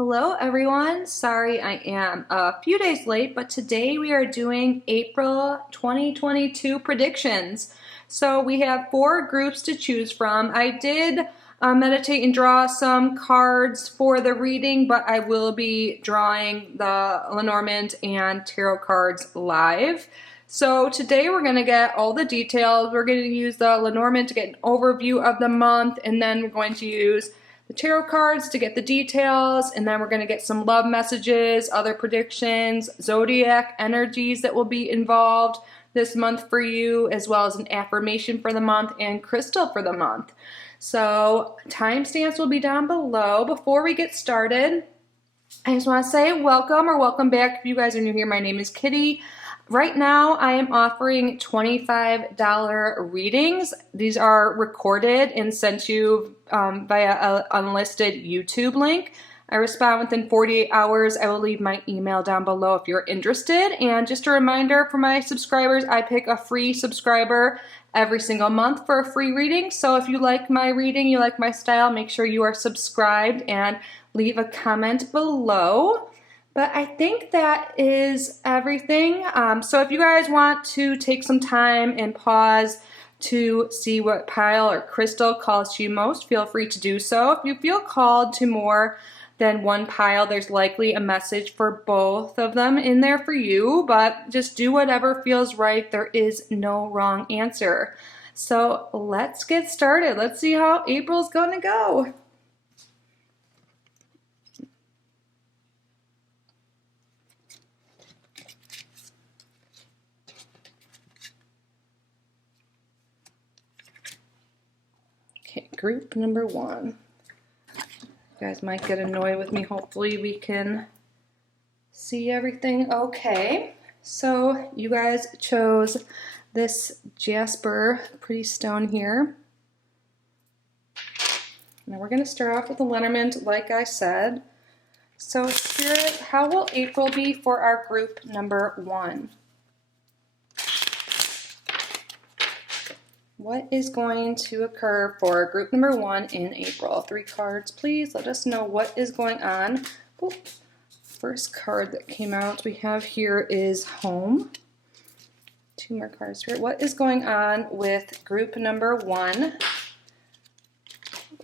Hello everyone, sorry I am a few days late, but today we are doing April 2022 predictions. So we have 4 groups to choose from. I did meditate and draw some cards for the reading, but I will be drawing the Lenormand and tarot cards live. So today we're going to get all the details. We're going to use the Lenormand to get an overview of the month, and then we're going to use the tarot cards to get the details, and then we're going to get some love messages, other predictions, zodiac energies that will be involved this month for you, as well as an affirmation for the month and crystal for the month. So timestamps will be down below. Before we get started, I just want to say welcome or welcome back. If you guys are new here, my name is Kitty. Right now, I am offering $25 readings. These are recorded and sent you via an unlisted YouTube link. I respond within 48 hours. I will leave my email down below if you're interested. And just a reminder for my subscribers, I pick a free subscriber every single month for a free reading. So if you like my reading, you like my style, make sure you are subscribed and leave a comment below. But I think that is everything. So if you guys want to take some time and pause to see what pile or crystal calls to you most, feel free to do so. If you feel called to more than one pile, there's likely a message for both of them in there for you, but just do whatever feels right. There is no wrong answer. So let's get started. Let's see how April's gonna go. Okay, group number 1. You guys might get annoyed with me. Hopefully we can see everything okay. So you guys chose this jasper, pretty stone here. Now we're going to start off with the Lenormand, like I said. So Spirit, how will April be for our group number 1? What is going to occur for group number 1 in April? 3 cards, please. Let us know what is going on. Ooh, first card that came out we have here is home. 2 more cards here. What is going on with group number 1?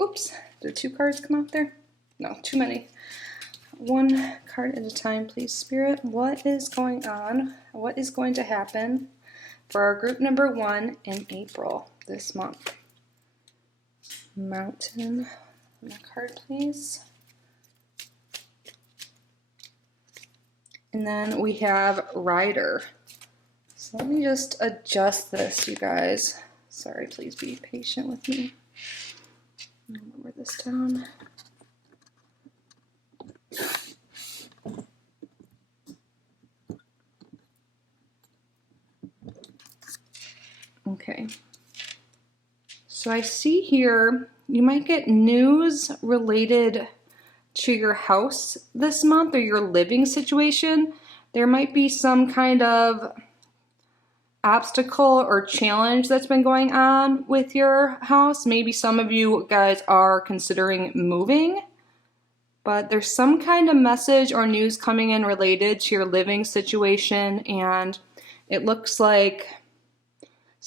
Oops, did 2 cards come out there? No, too many. 1 card at a time, please, Spirit. What is going on? What is going to happen for our group number 1 in April this month? Mountain, my card please. And then we have Rider. So let me just adjust this, you guys. Sorry, please be patient with me. Lower this down. Okay, so I see here you might get news related to your house this month or your living situation. There might be some kind of obstacle or challenge that's been going on with your house. Maybe some of you guys are considering moving, but there's some kind of message or news coming in related to your living situation, and it looks like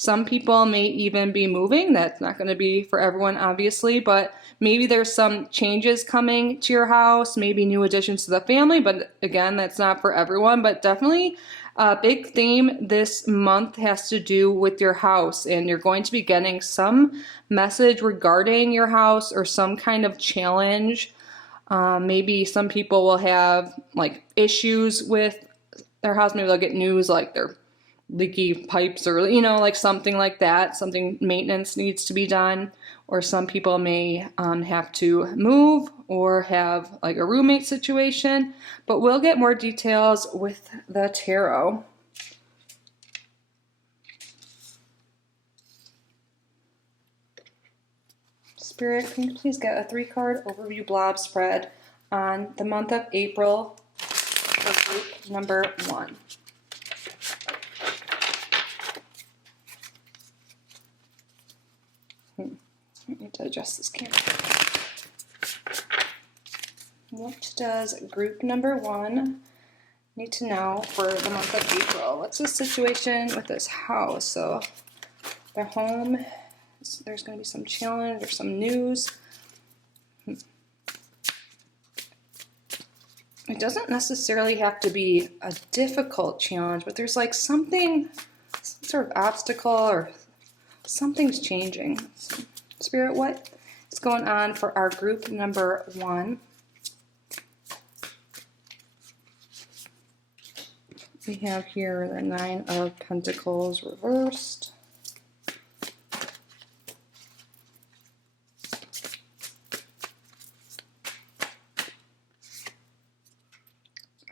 some people may even be moving. That's not going to be for everyone, obviously, but maybe there's some changes coming to your house, maybe new additions to the family, but again, that's not for everyone. But definitely a big theme this month has to do with your house, and you're going to be getting some message regarding your house or some kind of challenge. Maybe some people will have like issues with their house. Maybe they'll get news like they're leaky pipes or, you know, like something like that. Something maintenance needs to be done. Or some people may have to move or have like a roommate situation. But we'll get more details with the tarot. Spirit, can you please get a 3-card overview blob spread on the month of April for group number 1? I need to adjust this camera. What does group number 1 need to know for the month of April? What's the situation with this house? So their home, there's going to be some challenge or some news. It doesn't necessarily have to be a difficult challenge, but there's like something, some sort of obstacle or something's changing. So, Spirit, what is going on for our group number 1? We have here the 9 of Pentacles reversed.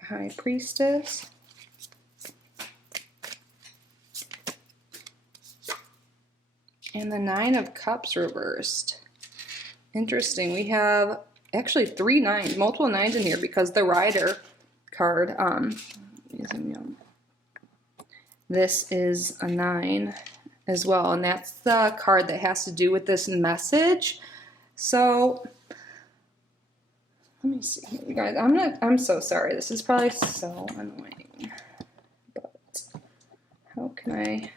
High Priestess. And the 9 of Cups reversed. Interesting. We have actually 3 9s, multiple 9s in here because the Rider card, this is a 9 as well. And that's the card that has to do with this message. So let me see here, you guys. I'm so sorry. This is probably so annoying. But how can I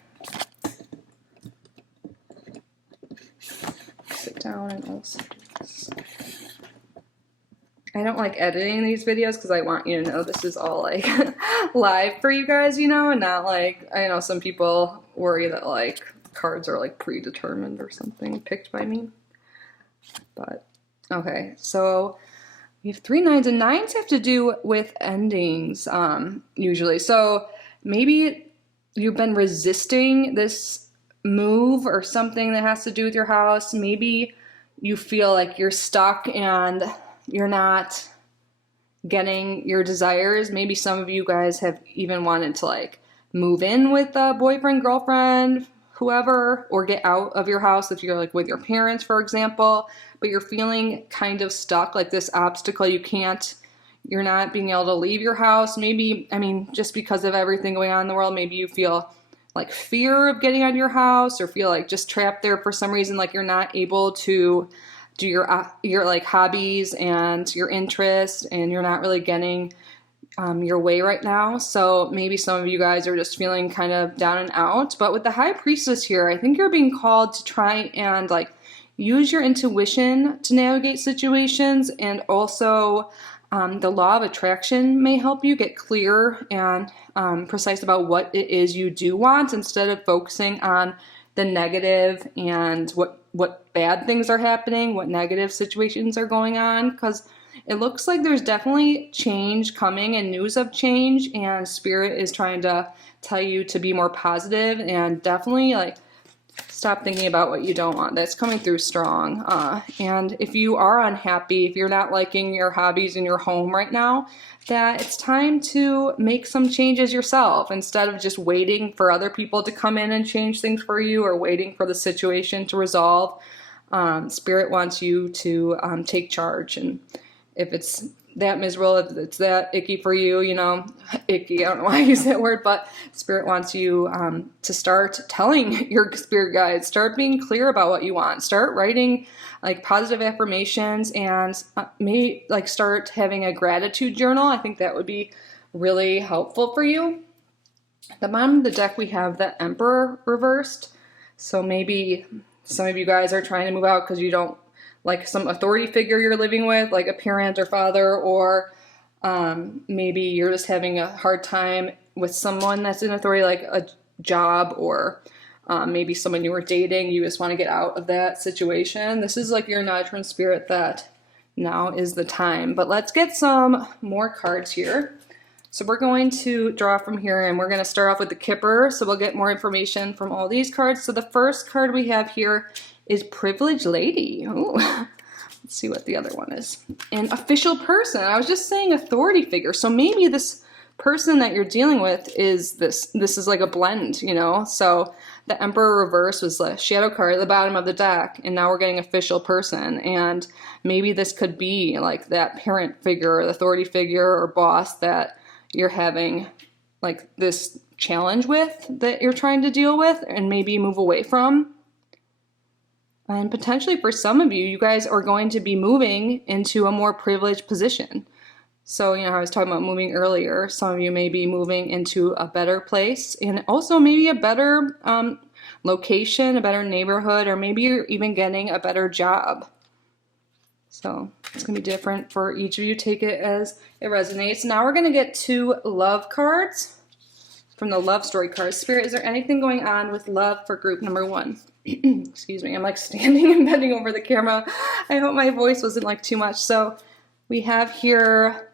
sit down and also do this? I don't like editing these videos because I want you to know this is all like live for you guys, you know, and not like, I know some people worry that like cards are like predetermined or something picked by me. But okay, so we have 3 9s, and 9s have to do with endings, usually. So maybe you've been resisting this move or something that has to do with your house. Maybe you feel like you're stuck and you're not getting your desires. Maybe some of you guys have even wanted to like move in with a boyfriend, girlfriend, whoever, or get out of your house if you're like with your parents, for example, but you're feeling kind of stuck, like this obstacle, you're not being able to leave your house. Maybe, I mean, just because of everything going on in the world, maybe you feel like fear of getting out of your house or feel like just trapped there for some reason, like you're not able to do your like hobbies and your interests, and you're not really getting your way right now. So maybe some of you guys are just feeling kind of down and out. But with the High Priestess here, I think you're being called to try and like use your intuition to navigate situations, and also the law of attraction may help you get clear and precise about what it is you do want, instead of focusing on the negative and what bad things are happening, what negative situations are going on, because it looks like there's definitely change coming and news of change, and Spirit is trying to tell you to be more positive and definitely like stop thinking about what you don't want. That's coming through strong. And if you are unhappy, if you're not liking your hobbies in your home right now, that it's time to make some changes yourself instead of just waiting for other people to come in and change things for you, or waiting for the situation to resolve. Spirit wants you to take charge. And if it's that miserable, if it's that icky for you, you know, icky, I don't know why I use that word, but Spirit wants you to start telling your spirit guides, start being clear about what you want, start writing like positive affirmations, and maybe like start having a gratitude journal. I think that would be really helpful for you. At the bottom of the deck, we have the Emperor reversed. So maybe some of you guys are trying to move out because you don't like some authority figure you're living with, like a parent or father, or maybe you're just having a hard time with someone that's in authority, like a job, or maybe someone you were dating, you just want to get out of that situation. This is like your nudge from Spirit that now is the time. But let's get some more cards here. So we're going to draw from here, and we're going to start off with the Kipper, so we'll get more information from all these cards. So the first card we have here is Privileged Lady. Ooh. Let's see what the other one is. An official person. I was just saying authority figure. So maybe this person that you're dealing with is this is like a blend, you know? So the Emperor reverse was the shadow card at the bottom of the deck, and now we're getting official person. And maybe this could be like that parent figure or authority figure or boss that you're having like this challenge with, that you're trying to deal with and maybe move away from. And potentially for some of you, you guys are going to be moving into a more privileged position. So, you know, I was talking about moving earlier. Some of you may be moving into a better place and also maybe a better location, a better neighborhood, or maybe you're even getting a better job. So it's going to be different for each of you. Take it as it resonates. Now we're going to get 2 love cards from the love story cards. Spirit, is there anything going on with love for group number 1? Excuse me, I'm like standing and bending over the camera. I hope my voice wasn't like too much. So we have here,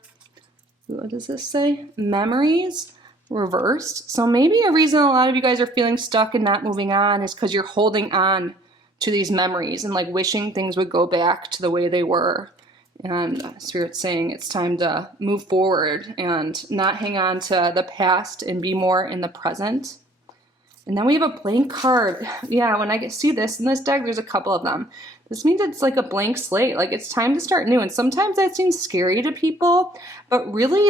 what does this say? Memories reversed. So maybe a reason a lot of you guys are feeling stuck and not moving on is because you're holding on to these memories and like wishing things would go back to the way they were. And Spirit's saying it's time to move forward and not hang on to the past and be more in the present. And then we have a blank card. Yeah, when I see this in this deck, there's a couple of them. This means it's like a blank slate, like it's time to start new. And sometimes that seems scary to people, but really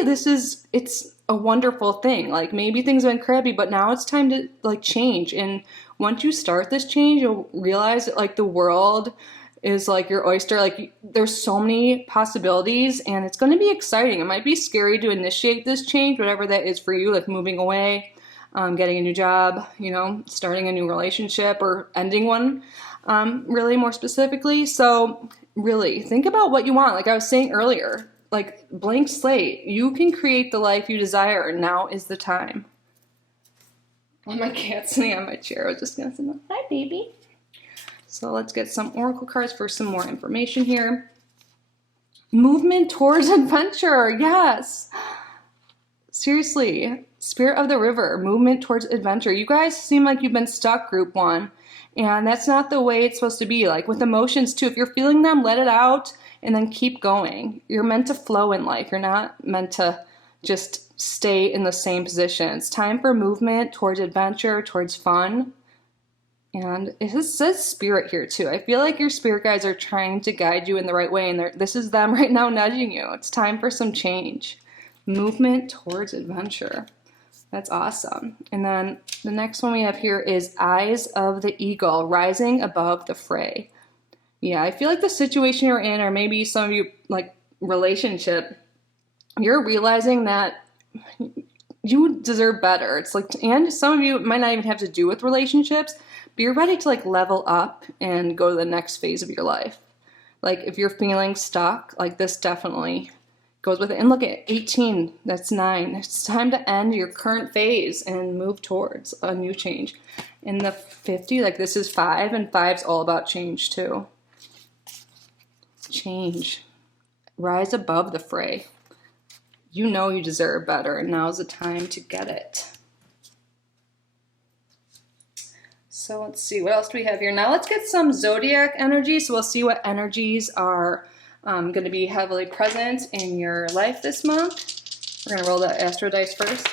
it's a wonderful thing. Like maybe things have been crappy, but now it's time to like change. And once you start this change, you'll realize that like the world is like your oyster. Like there's so many possibilities and it's going to be exciting. It might be scary to initiate this change, whatever that is for you, like moving away, getting a new job, you know, starting a new relationship or ending one, really more specifically. So really think about what you want. Like I was saying earlier, like blank slate, you can create the life you desire. Now is the time. Oh, my cat's sitting on my chair. I was just gonna say, hi, baby. So let's get some oracle cards for some more information here. Movement towards adventure. Yes. Seriously. Spirit of the river. Movement towards adventure. You guys seem like you've been stuck, group 1. And that's not the way it's supposed to be. Like with emotions too. If you're feeling them, let it out and then keep going. You're meant to flow in life. You're not meant to just stay in the same position. It's time for movement towards adventure, towards fun. And it says spirit here too. I feel like your spirit guides are trying to guide you in the right way, and this is them right now nudging you. It's time for some change. Movement towards adventure. That's awesome. And then the next one we have here is Eyes of the Eagle, rising above the fray. Yeah, I feel like the situation you're in, or maybe some of you like relationship, you're realizing that you deserve better. It's like, and some of you might not even have to do with relationships, but you're ready to like level up and go to the next phase of your life. Like if you're feeling stuck, like this definitely goes with it. And look at 18, that's 9. It's time to end your current phase and move towards a new change. In the 50, like this is 5, and 5's all about change too. Change. Rise above the fray. You know you deserve better, and now's the time to get it. So let's see, what else do we have here? Now let's get some zodiac energy. So we'll see what energies are going to be heavily present in your life this month. We're going to roll the astro dice first.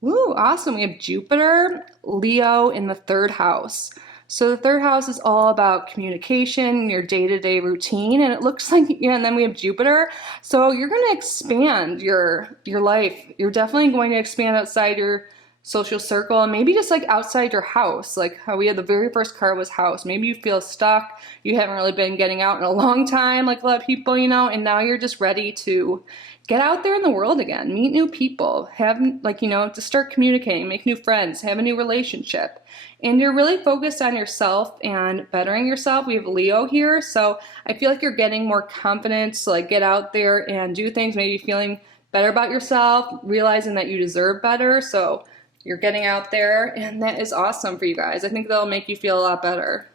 Woo, awesome. We have Jupiter, Leo in the 3rd house. So the 3rd house is all about communication, your day-to-day routine, and it looks like, yeah, and then we have Jupiter. So you're going to expand your life. You're definitely going to expand outside your social circle and maybe just like outside your house. Like how we had the very first card was house. Maybe you feel stuck. You haven't really been getting out in a long time, like a lot of people, you know, and now you're just ready to get out there in the world again, meet new people, have like, you know, to start communicating, make new friends, have a new relationship. And you're really focused on yourself and bettering yourself. We have Leo here. So I feel like you're getting more confidence to like get out there and do things, maybe feeling better about yourself, realizing that you deserve better. So you're getting out there, and that is awesome for you guys. I think that'll make you feel a lot better.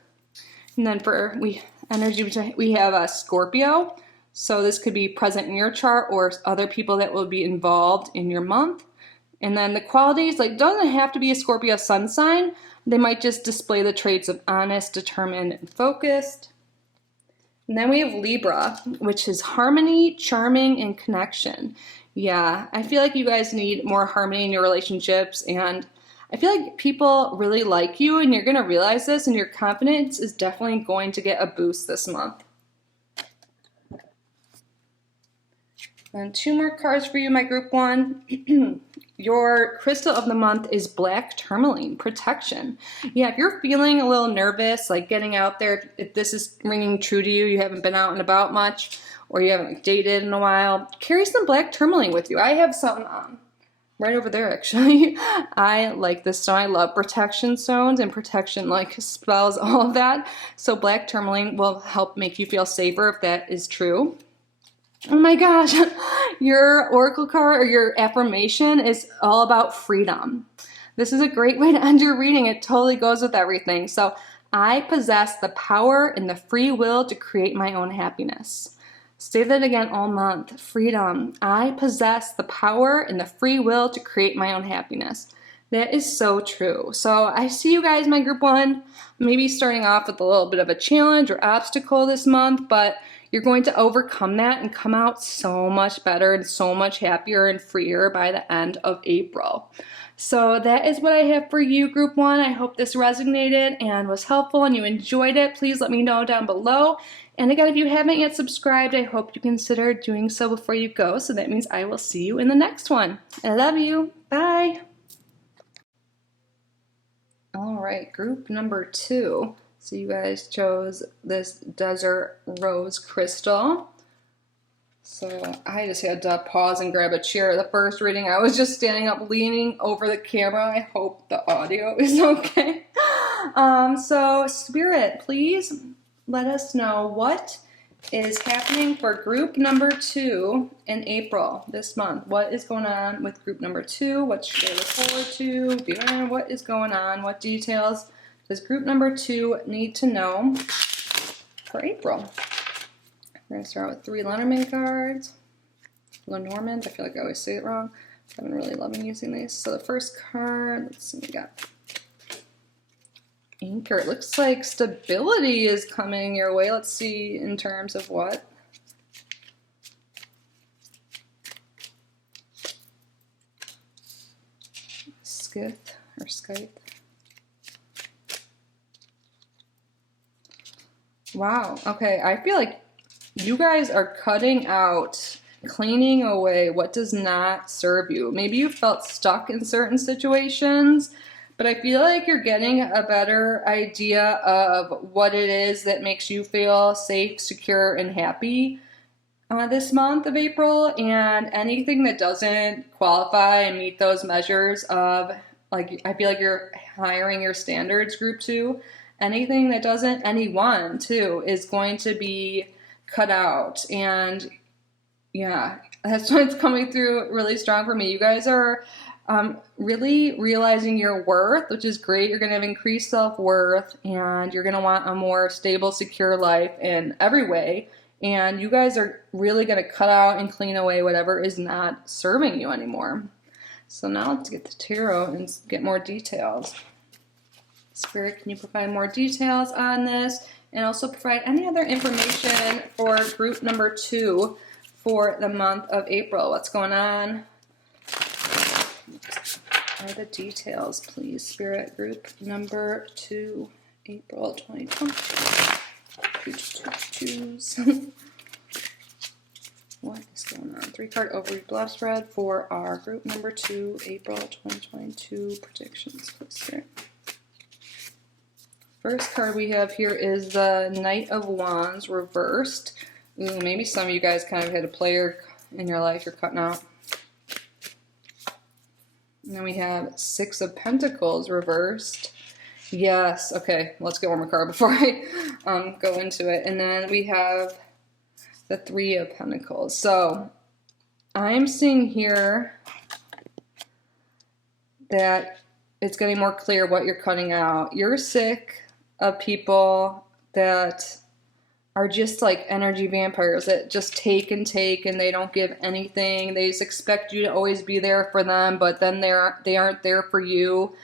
And then for energy, we have a Scorpio. So this could be present in your chart or other people that will be involved in your month. And then the qualities, like doesn't have to be a Scorpio sun sign. They might just display the traits of honest, determined, and focused. And then we have Libra, which is harmony, charming, and connection. Yeah, I feel like you guys need more harmony in your relationships, and I feel like people really like you, and you're going to realize this, and your confidence is definitely going to get a boost this month. And 2 more cards for you, my group 1. Your crystal of the month is black tourmaline, protection. Yeah, if you're feeling a little nervous, like getting out there, if this is ringing true to you, you haven't been out and about much, or you haven't dated in a while, carry some black tourmaline with you. I have some right over there, actually. I like this stone. I love protection stones, and protection like spells all of that. So black tourmaline will help make you feel safer if that is true. Oh my gosh, your oracle card or your affirmation is all about freedom. This is a great way to end your reading. It totally goes with everything. So I possess the power and the free will to create my own happiness. Say that again all month. Freedom. I possess the power and the free will to create my own happiness. That is so true. So I see you guys, my group 1, maybe starting off with a little bit of a challenge or obstacle this month, but you're going to overcome that and come out so much better and so much happier and freer by the end of April. So that is what I have for you, group 1. I hope this resonated and was helpful and you enjoyed it. Please let me know down below. And again, if you haven't yet subscribed, I hope you consider doing so before you go. So that means I will see you in the next one. I love you. Bye. All right, group number 2. So you guys chose this desert rose crystal. So I just had to pause and grab a chair. The first reading, I was just standing up, leaning over the camera. I hope the audio is okay. So Spirit, please let us know what is happening for group number 2 in April this month. What is going on with group number 2? What should they look forward to? What is going on? What details does group number 2 need to know for April? We're going to start with 3 Lenormand cards. Lenormand, I feel like I always say it wrong. I've been really loving using these. So the first card, let's see what we got. Anchor. It looks like stability is coming your way. Let's see in terms of what. Skith or Scythe. Wow. Okay. I feel like you guys are cutting out, cleaning away what does not serve you. Maybe you felt stuck in certain situations, but I feel like you're getting a better idea of what it is that makes you feel safe, secure, and happy this month of April. And anything that doesn't qualify and meet those measures of, like, I feel like you're hiring your standards, group 2. Anything that doesn't, anyone too, is going to be cut out. And yeah, that's what's coming through really strong for me. You guys are really realizing your worth, which is great. You're going to have increased self-worth and you're going to want a more stable, secure life in every way. And you guys are really going to cut out and clean away whatever is not serving you anymore. So now let's get the tarot and get more details. Spirit, can you provide more details on this and also provide any other information for group number 2 for the month of April? What's going on? What are the details, please? Spirit, group number 2, April 2020. Choose. What is going on? 3-card overread bluff spread for our group number 2, April 2022 predictions, please, Spirit. First card we have here is the Knight of Wands reversed. Ooh, maybe some of you guys kind of had a player in your life you're cutting out. And then we have 6 of Pentacles reversed. Yes, okay, let's get one more card before I go into it. And then we have the 3 of Pentacles. So I'm seeing here that it's getting more clear what you're cutting out. You're sick of people that are just like energy vampires that just take and they don't give anything. They just expect you to always be there for them, but then they aren't there for you.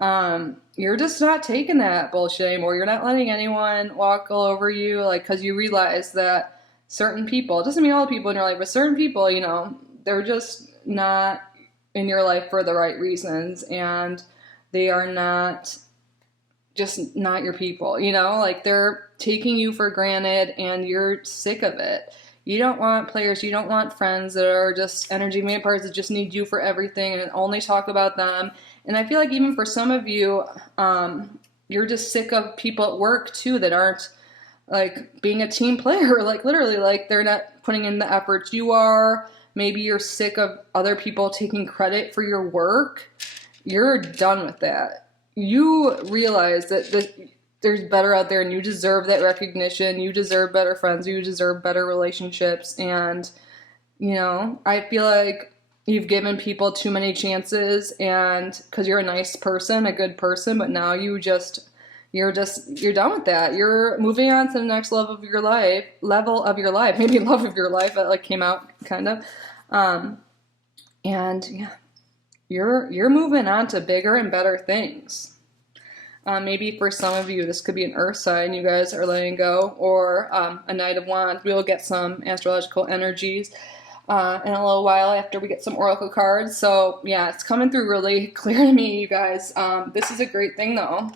You're just not taking that bullshit anymore. You're not letting anyone walk all over you, like, because you realize that certain people, it doesn't mean all the people in your life, but certain people, you know, they're just not in your life for the right reasons, and they are just not your people, you know, like they're taking you for granted and you're sick of it. You don't want players, you don't want friends that are just energy vampires that just need you for everything and only talk about them. And I feel like even for some of you, you're just sick of people at work too that aren't like being a team player, like literally, like they're not putting in the efforts you are. Maybe you're sick of other people taking credit for your work. You're done with that. You realize that there's better out there and you deserve that recognition. You deserve better friends. You deserve better relationships. And, you know, I feel like you've given people too many chances and because you're a nice person, a good person, but now you're done with that. You're moving on to the next level of your life, maybe love of your life. That like came out kind of, and yeah, you're moving on to bigger and better things. Maybe for some of you, this could be an earth sign you guys are letting go, or a Knight of Wands. We will get some astrological energies in a little while after we get some oracle cards. So yeah, it's coming through really clear to me, you guys. This is a great thing though.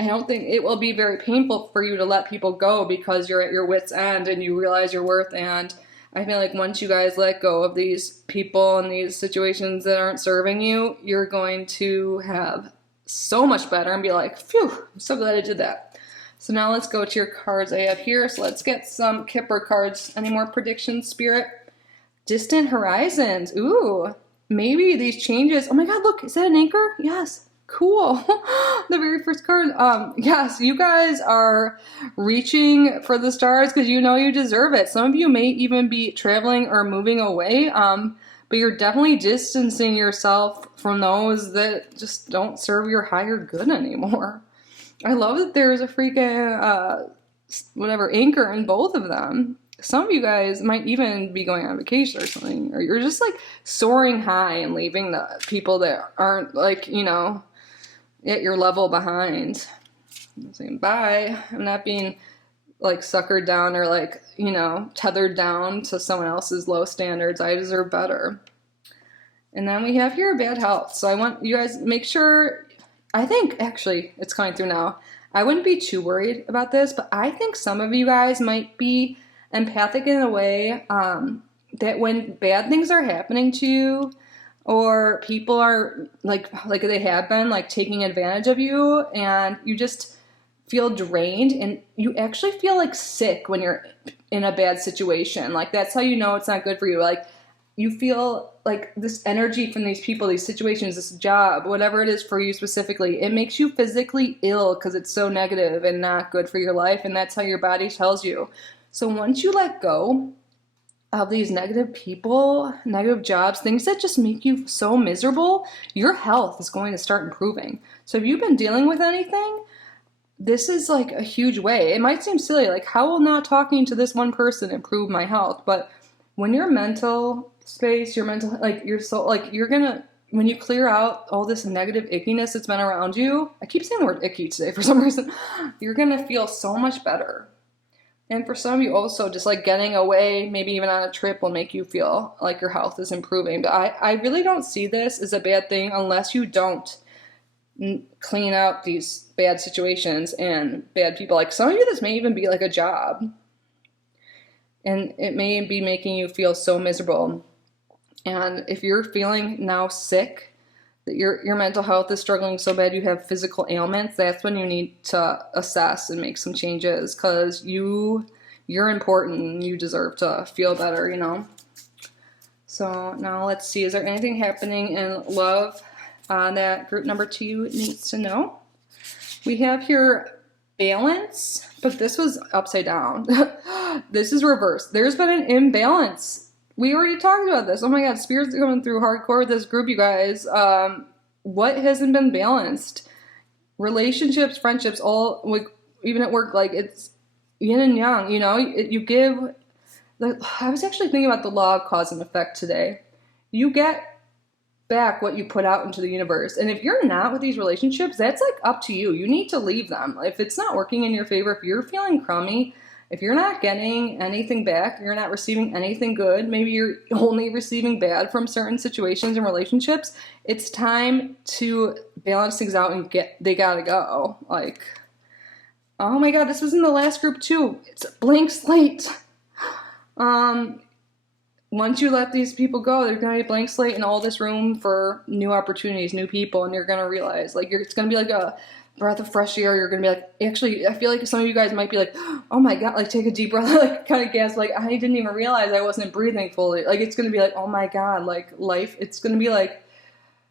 I don't think it will be very painful for you to let people go because you're at your wit's end and you realize your worth. And I feel like once you guys let go of these people and these situations that aren't serving you, you're going to have so much better and be like, phew, I'm so glad I did that. So now let's go to your cards I have here. So let's get some Kipper cards. Any more predictions, Spirit? Distant horizons. Ooh, maybe these changes. Oh my God, look, is that an anchor? Yes. Cool. The very first card. Yes, you guys are reaching for the stars because you know you deserve it. Some of you may even be traveling or moving away, but you're definitely distancing yourself from those that just don't serve your higher good anymore. I love that there's a freaking anchor in both of them. Some of you guys might even be going on vacation or something, or you're just like soaring high and leaving the people that aren't like, you know, at your level behind. I'm saying bye. I'm not being like suckered down or like, you know, tethered down to someone else's low standards. I deserve better. And then we have here bad health. So I want you guys make sure, I think actually it's coming through now. I wouldn't be too worried about this, but I think some of you guys might be empathic in a way that when bad things are happening to you, or people are like they have been like taking advantage of you and you just feel drained and you actually feel like sick when you're in a bad situation. Like that's how you know it's not good for you. Like you feel like this energy from these people, these situations, this job, whatever it is for you specifically, it makes you physically ill because it's so negative and not good for your life. And that's how your body tells you. So once you let go of these negative people, negative jobs, things that just make you so miserable, your health is going to start improving. So if you've been dealing with anything, this is like a huge way. It might seem silly, like how will not talking to this one person improve my health? But when your mental space, your mental, like your soul, like you're gonna, when you clear out all this negative ickiness that's been around you, I keep saying the word icky today for some reason, you're gonna feel so much better. And for some of you also, just like getting away, maybe even on a trip will make you feel like your health is improving. But I really don't see this as a bad thing unless you don't clean out these bad situations and bad people. Like some of you, this may even be like a job. And it may be making you feel so miserable. And if you're feeling now sick, that your mental health is struggling so bad you have physical ailments, that's when you need to assess and make some changes because you're important and you deserve to feel better, you know. So now let's see, is there anything happening in love that group number 2 needs to know? We have here balance, but this was upside down. This is reversed. There's been an imbalance. We already talked about this. Oh my God, Spirit's coming through hardcore with this group, you guys. What hasn't been balanced? Relationships, friendships, all, like, even at work, like, it's yin and yang, you know? You give, like, I was actually thinking about the law of cause and effect today. You get back what you put out into the universe. And if you're not with these relationships, that's, like, up to you. You need to leave them. If it's not working in your favor, if you're feeling crummy, if you're not getting anything back, you're not receiving anything good, maybe you're only receiving bad from certain situations and relationships, it's time to balance things out and they gotta go. Like, oh my God, this was in the last group too. It's a blank slate. Once you let these people go, there's going to be a blank slate and all this room for new opportunities, new people, and you're going to realize, like, it's going to be like a breath of fresh air. You're going to be like, actually, I feel like some of you guys might be like, oh my God, like, take a deep breath, like, kind of gasp, like, I didn't even realize I wasn't breathing fully. Like, it's going to be like, oh my God, like, life, it's going to be like,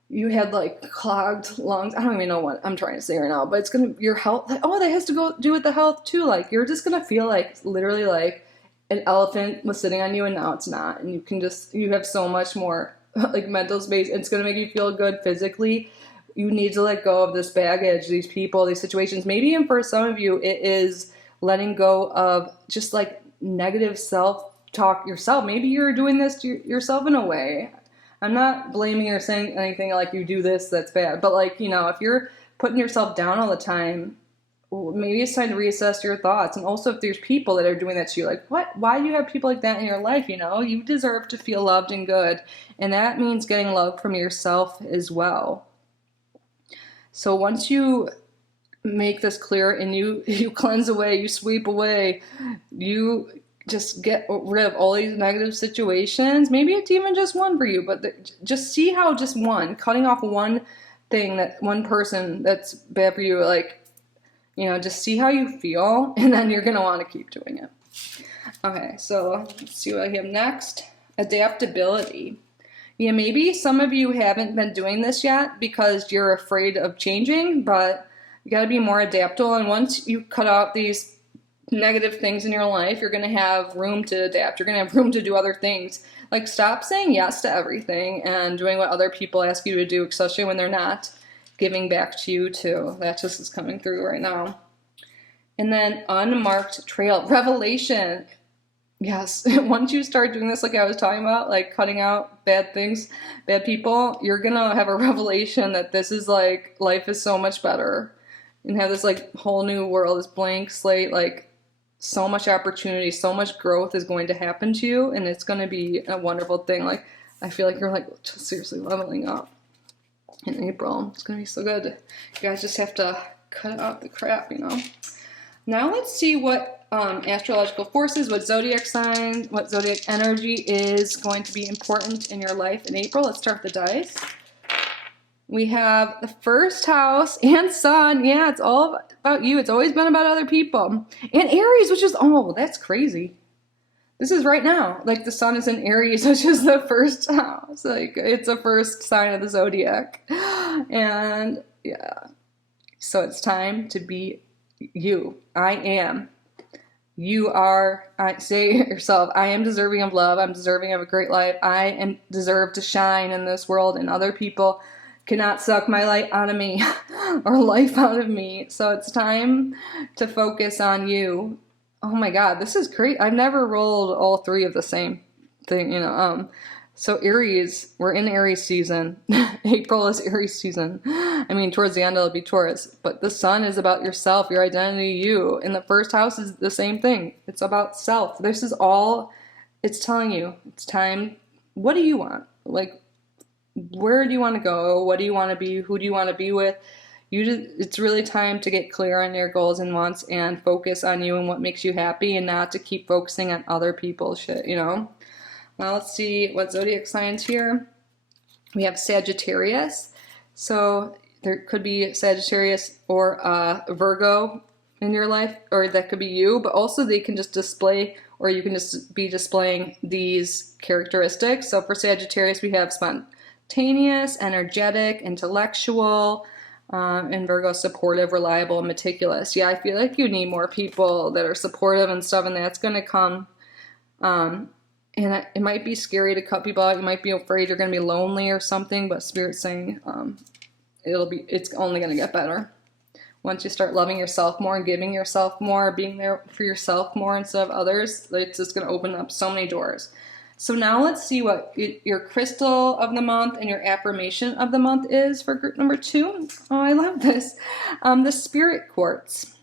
you had, like, clogged lungs. I don't even know what I'm trying to say right now, but it's going to, your health, like, oh, that has to go do with the health too. Like, you're just going to feel like, literally, like, an elephant was sitting on you and now it's not. And you can just, you have so much more, like, mental space. It's going to make you feel good physically. You need to let go of this baggage, these people, these situations. Maybe even for some of you, it is letting go of just, like, negative self-talk yourself. Maybe you're doing this to yourself in a way. I'm not blaming or saying anything like you do this, that's bad. But, like, you know, if you're putting yourself down all the time, maybe it's time to reassess your thoughts. And also if there's people that are doing that to you, like, what? Why do you have people like that in your life? You know, you deserve to feel loved and good. And that means getting love from yourself as well. So once you make this clear and you cleanse away, you sweep away, you just get rid of all these negative situations. Maybe it's even just one for you, but just see how just one, cutting off one thing, that one person that's bad for you, like, you know, just see how you feel, and then you're going to want to keep doing it. Okay, so let's see what I have next. Adaptability. Yeah, maybe some of you haven't been doing this yet because you're afraid of changing, but you got to be more adaptable. And once you cut out these negative things in your life, you're going to have room to adapt. You're going to have room to do other things. Like, stop saying yes to everything and doing what other people ask you to do, especially when they're not giving back to you too. That just is coming through right now. And then unmarked trail. Revelation. Yes, once you start doing this, like I was talking about, like cutting out bad things, bad people, you're going to have a revelation that this is like, life is so much better. And have this like whole new world, this blank slate, like so much opportunity, so much growth is going to happen to you. And it's going to be a wonderful thing. Like, I feel like you're like just seriously leveling up in April. It's going to be so good. You guys just have to cut out the crap, you know. Now let's see what astrological forces, what zodiac sign, what zodiac energy is going to be important in your life in April. Let's start with the dice. We have the first house and sun. Yeah, it's all about you. It's always been about other people. And Aries, which is, oh, that's crazy. This is right now. Like, the sun is in Aries, which is the first house. Like, it's the first sign of the zodiac. And yeah, so it's time to be you. I am. You are, say it yourself, I am deserving of love. I'm deserving of a great life. I am deserve to shine in this world, and other people cannot suck my light out of me or life out of me. So it's time to focus on you. Oh my God, this is great. I've never rolled all three of the same thing, you know. So Aries, we're in Aries season. April is Aries season. I mean, towards the end it'll be Taurus. But the sun is about yourself, your identity, you. And the first house is the same thing. It's about self. This is all, it's telling you, it's time. What do you want? Like, where do you want to go? What do you want to be? Who do you want to be with? It's really time to get clear on your goals and wants and focus on you and what makes you happy, and not to keep focusing on other people's shit, you know? Now let's see what zodiac signs here. We have Sagittarius. So there could be Sagittarius or Virgo in your life, or that could be you, but also they can just display, or you can just be displaying these characteristics. So for Sagittarius, we have spontaneous, energetic, intellectual, and Virgo, supportive, reliable, and meticulous. Yeah, I feel like you need more people that are supportive and stuff, and that's going to come. And it might be scary to cut people out. You might be afraid you're going to be lonely or something, but Spirit's saying it's only going to get better. Once you start loving yourself more and giving yourself more, being there for yourself more instead of others, it's just going to open up so many doors. So now let's see what your crystal of the month and your affirmation of the month is for group number 2. Oh, I love this. The Spirit Quartz.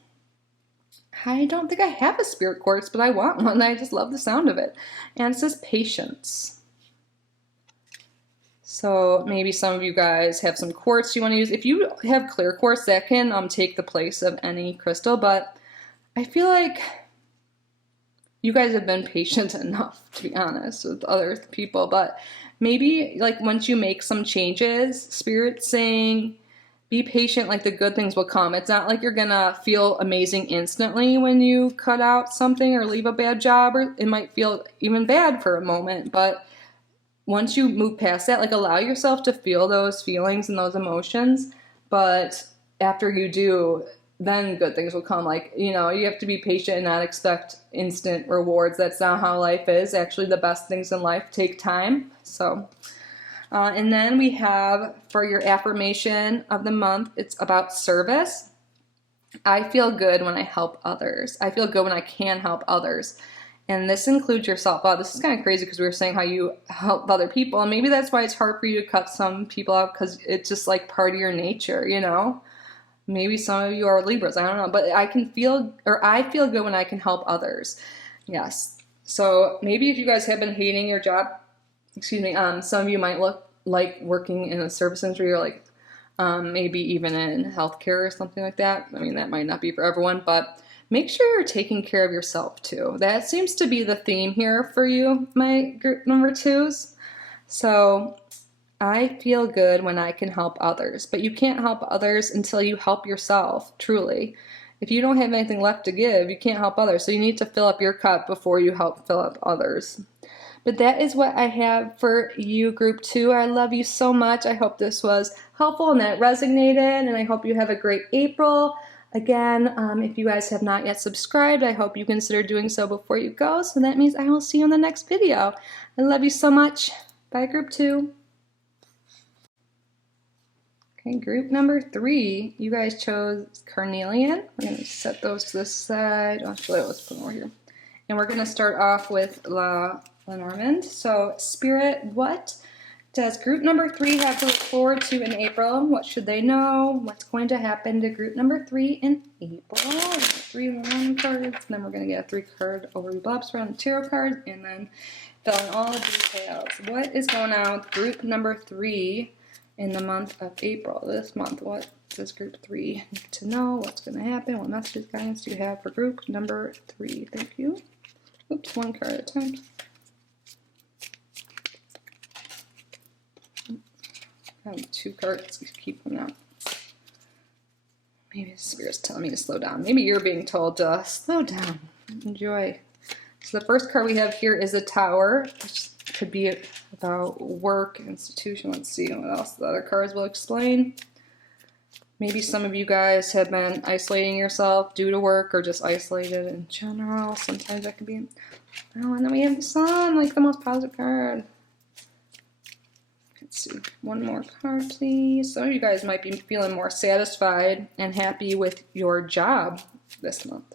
I don't think I have a Spirit Quartz, but I want one. I just love the sound of it. And it says patience. So maybe some of you guys have some quartz you want to use. If you have clear quartz, that can take the place of any crystal. But I feel like you guys have been patient enough, to be honest, with other people, but maybe like once you make some changes, Spirit's saying be patient, like the good things will come. It's not like you're gonna feel amazing instantly when you cut out something or leave a bad job, or it might feel even bad for a moment, but once you move past that, like allow yourself to feel those feelings and those emotions, but after you do, then good things will come. Like, you know, you have to be patient and not expect instant rewards. That's not how life is. Actually, the best things in life take time. So, and then we have for your affirmation of the month, it's about service. I feel good when I help others. I feel good when I can help others. And this includes yourself. Wow, this is kind of crazy because we were saying how you help other people. And maybe that's why it's hard for you to cut some people out, because it's just like part of your nature, you know? Maybe some of you are Libras, I don't know. But I feel good when I can help others. Yes. So maybe if you guys have been hating your job, some of you might look like working in a service industry, or like maybe even in healthcare or something like that. I mean, that might not be for everyone, but make sure you're taking care of yourself too. That seems to be the theme here for you, my group number 2s. So I feel good when I can help others, but you can't help others until you help yourself, truly. If you don't have anything left to give, you can't help others. So you need to fill up your cup before you help fill up others. But that is what I have for you, group 2. I love you so much. I hope this was helpful and that it resonated, and I hope you have a great April. Again, if you guys have not yet subscribed, I hope you consider doing so before you go. So that means I will see you in the next video. I love you so much. Bye, group 2. Okay, group number 3, you guys chose Carnelian. We're going to set those to the side. Actually, let's put them over here. And we're going to start off with Lenormand. So, Spirit, what does group number 3 have to look forward to in April? What should they know? What's going to happen to group number 3 in April? 3 1 cards. Then we're going to get a 3-card overview blobs around the tarot cards, and then fill in all the details. What is going on with group number 3 in the month of April? This month, what does group 3 need to know? What's going to happen? What messages, guidance do you have for group number 3? Thank you. Oops, 1 card at a time. I have 2 cards to keep them out. Maybe the Spirit's telling me to slow down. Maybe you're being told to slow down. Enjoy. So the first card we have here is a Tower, which could be about work, institution. Let's see what else the other cards will explain. Maybe some of you guys have been isolating yourself due to work, or just isolated in general. Sometimes that can be. Oh, and then we have the Sun, like the most positive card. Let's see, 1 more card, please. Some of you guys might be feeling more satisfied and happy with your job this month.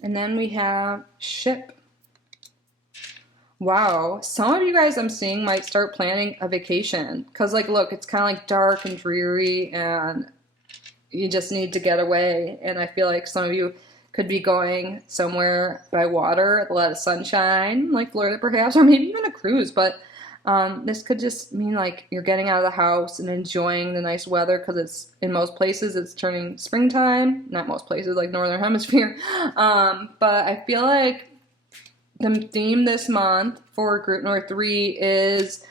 And then we have Ship. Wow, some of you guys I'm seeing might start planning a vacation. Because, like, look, it's kind of like dark and dreary, and you just need to get away. And I feel like some of you could be going somewhere by water, a lot of sunshine, like Florida perhaps, or maybe even a cruise. But this could just mean like you're getting out of the house and enjoying the nice weather, because it's in most places it's turning springtime. Not most places, like Northern Hemisphere. But I feel like the theme this month for group number 3 is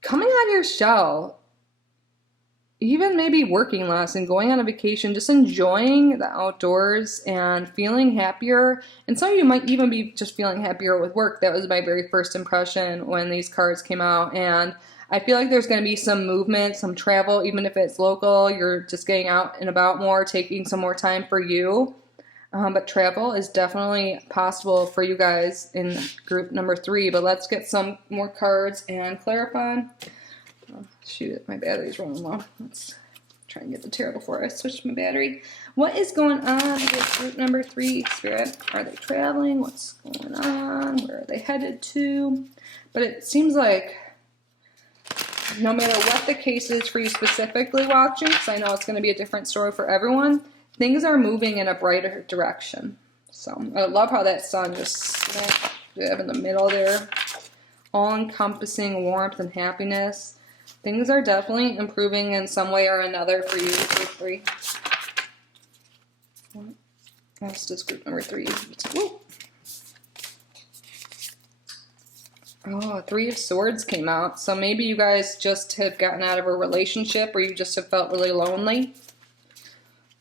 coming out of your shell. Even maybe working less and going on a vacation, just enjoying the outdoors and feeling happier. And some of you might even be just feeling happier with work. That was my very first impression when these cards came out. And I feel like there's going to be some movement, some travel, even if it's local. You're just getting out and about more, taking some more time for you. But travel is definitely possible for you guys in group number 3. But let's get some more cards and clarify. Oh, shoot, my battery's running low. Let's try and get the tarot before I switch my battery. What is going on with group number 3, Spirit? Are they traveling? What's going on? Where are they headed to? But it seems like no matter what the case is for you specifically watching, because I know it's going to be a different story for everyone, things are moving in a brighter direction. So I love how that sun just smack dab in the middle there. All-encompassing warmth and happiness. Things are definitely improving in some way or another for you, group 3. What else does group number 3? Woo, Oh, Three of Swords came out. So maybe you guys just have gotten out of a relationship or you just have felt really lonely.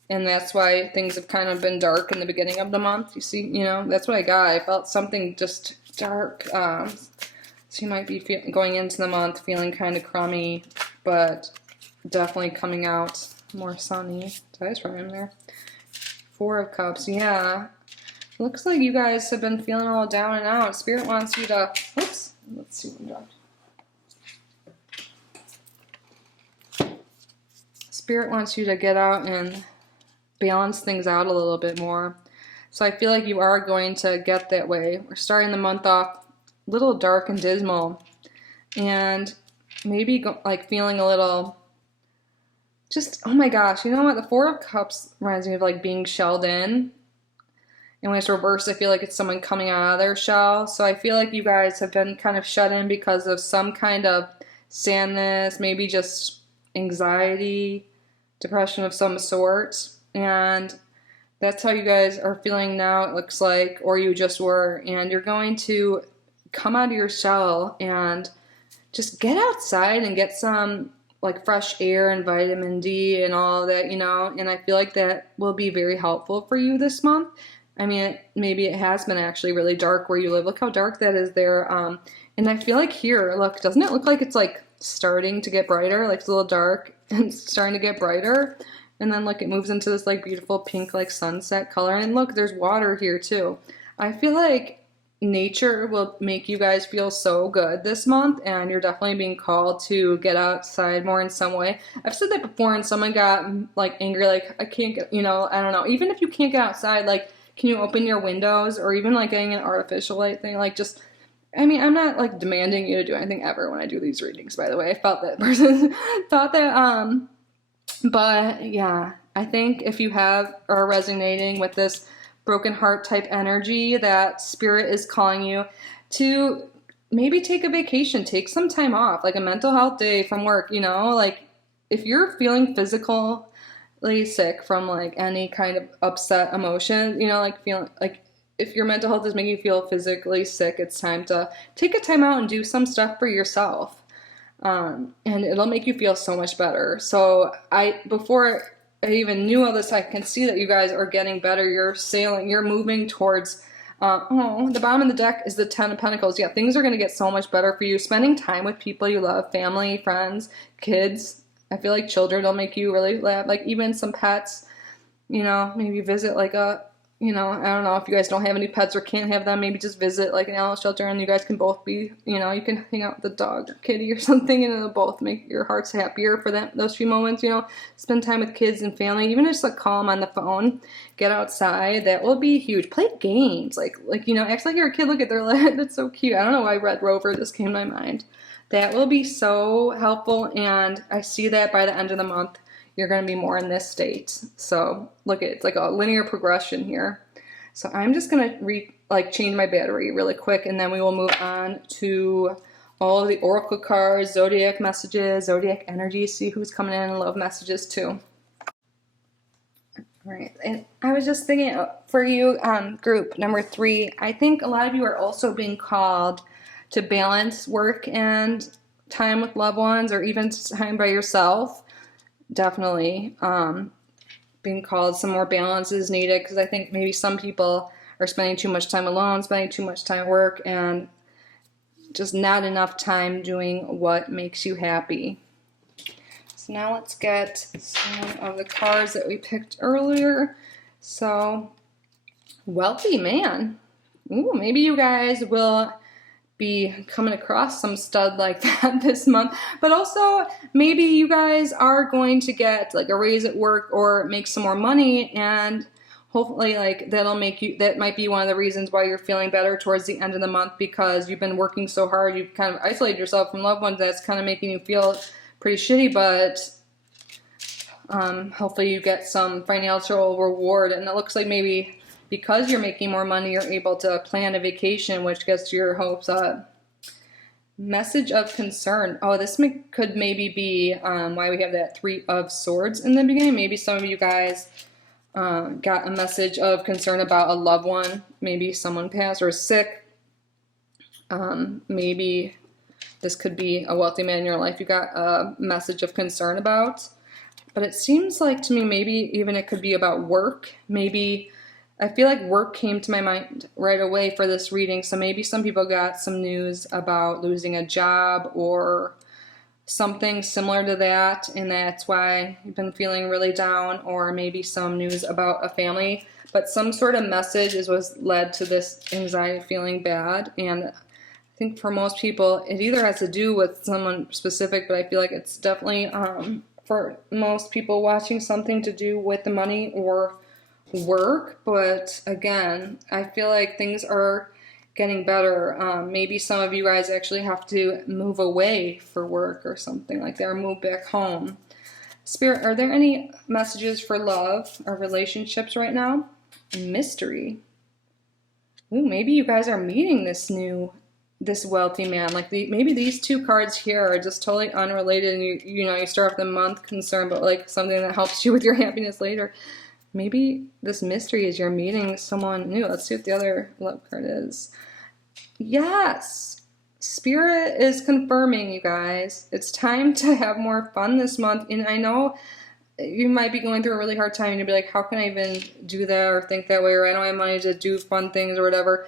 And that's why things have kind of been dark in the beginning of the month. You see, that's what I got. I felt something just dark. So you might be going into the month feeling kind of crummy, but definitely coming out more sunny. Did I just write in there? Four of Cups, yeah. Looks like you guys have been feeling all down and out. Spirit wants you to, oops, let's see what I'm doing. Spirit wants you to get out and balance things out a little bit more. So I feel like you are going to get that way. We're starting the month off a little dark and dismal, and maybe like feeling a little just, oh my gosh, you know what? The Four of Cups reminds me of like being shelled in. And when it's reversed, I feel like it's someone coming out of their shell. So I feel like you guys have been kind of shut in because of some kind of sadness, maybe just anxiety, depression of some sort. And that's how you guys are feeling now, it looks like, or you just were. And you're going to come out of your shell and just get outside and get some like fresh air and vitamin D and all that, and I feel like that will be very helpful for you this month. I mean, maybe it has been actually really dark where you live. Look how dark that is there. And I feel like here, look, doesn't it look like it's like starting to get brighter? Like it's a little dark and it's starting to get brighter. And then look, it moves into this like beautiful pink like sunset color. And look, there's water here too. I feel like nature will make you guys feel so good this month, and you're definitely being called to get outside more in some way. I've said that before and someone got like angry, like I can't get, I don't know. Even if you can't get outside, like can you open your windows, or even like getting an artificial light thing, like just, I mean, I'm not like demanding you to do anything ever when I do these readings, by the way. I felt that person thought that, but yeah, I think if you are resonating with this broken heart type energy, that spirit is calling you to maybe take a vacation, take some time off, like a mental health day from work, like if you're feeling physically sick from like any kind of upset emotion, like feeling like if your mental health is making you feel physically sick, it's time to take a time out and do some stuff for yourself. And it'll make you feel so much better. So before I even knew all this, I can see that you guys are getting better. You're moving towards, the bottom of the deck is the Ten of Pentacles. Yeah, things are going to get so much better for you. Spending time with people you love, family, friends, kids. I feel like children will make you really laugh. Like even some pets, maybe visit like I don't know if you guys don't have any pets or can't have them, maybe just visit like an animal shelter and you guys can both be, you can hang out with the dog or kitty or something, and it'll both make your hearts happier for those few moments, spend time with kids and family, even just like call them on the phone, get outside. That will be huge. Play games, like act like you're a kid. Look at their life. That's so cute. I don't know why Red Rover just came to my mind. That will be so helpful, and I see that by the end of the month you're going to be more in this state. So look, it's like a linear progression here. So I'm just going to change my battery really quick, and then we will move on to all of the oracle cards, zodiac messages, zodiac energy, see who's coming in and love messages too. All right, and I was just thinking for you, group number 3, I think a lot of you are also being called to balance work and time with loved ones, or even time by yourself. Definitely being called, some more balance is needed, because I think maybe some people are spending too much time alone, spending too much time at work, and just not enough time doing what makes you happy. So now let's get some of the cards that we picked earlier. So, wealthy man. Ooh, maybe you guys will be coming across some stud like that this month, but also maybe you guys are going to get like a raise at work or make some more money, and hopefully that might be one of the reasons why you're feeling better towards the end of the month, because you've been working so hard, you've kind of isolated yourself from loved ones. That's kind of making you feel pretty shitty, but hopefully you get some financial reward, and it looks like maybe because you're making more money, you're able to plan a vacation, which gets your hopes up. Message of concern. Oh, this could maybe be why we have that 3 of Swords in the beginning. Maybe some of you guys got a message of concern about a loved one. Maybe someone passed or is sick. Maybe this could be a wealthy man in your life you got a message of concern about. But it seems like to me maybe even it could be about work. Maybe I feel like work came to my mind right away for this reading. So maybe some people got some news about losing a job or something similar to that, and that's why you've been feeling really down, or maybe some news about a family. But some sort of message was led to this anxiety, feeling bad. And I think for most people, it either has to do with someone specific, but I feel like it's definitely, for most people, watching something to do with the money or work. But again, I feel like things are getting better. Maybe some of you guys actually have to move away for work or something like that, or move back home. Spirit, are there any messages for love or relationships right now? Mystery. Ooh, maybe you guys are meeting this wealthy man. Like maybe these two cards here are just totally unrelated, and you start off the month concerned, but like something that helps you with your happiness later. Maybe this mystery is you're meeting someone new. Let's see what the other love card is. Yes, Spirit is confirming, you guys. It's time to have more fun this month. And I know you might be going through a really hard time and you'll be like, how can I even do that or think that way, or I don't have money to do fun things or whatever.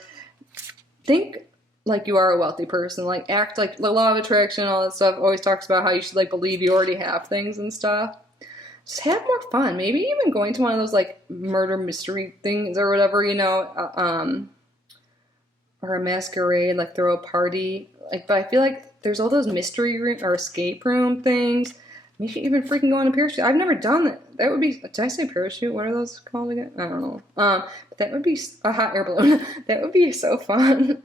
Think like you are a wealthy person. Like act like the law of attraction, all that stuff always talks about how you should like believe you already have things and stuff. Just have more fun. Maybe even going to one of those like murder mystery things or whatever, or a masquerade, like throw a party. Like, but I feel like there's all those mystery room or escape room things. Maybe even freaking go on a parachute. I've never done that. That would be, did I say parachute? What are those called again? I don't know. But that would be a hot air balloon. That would be so fun.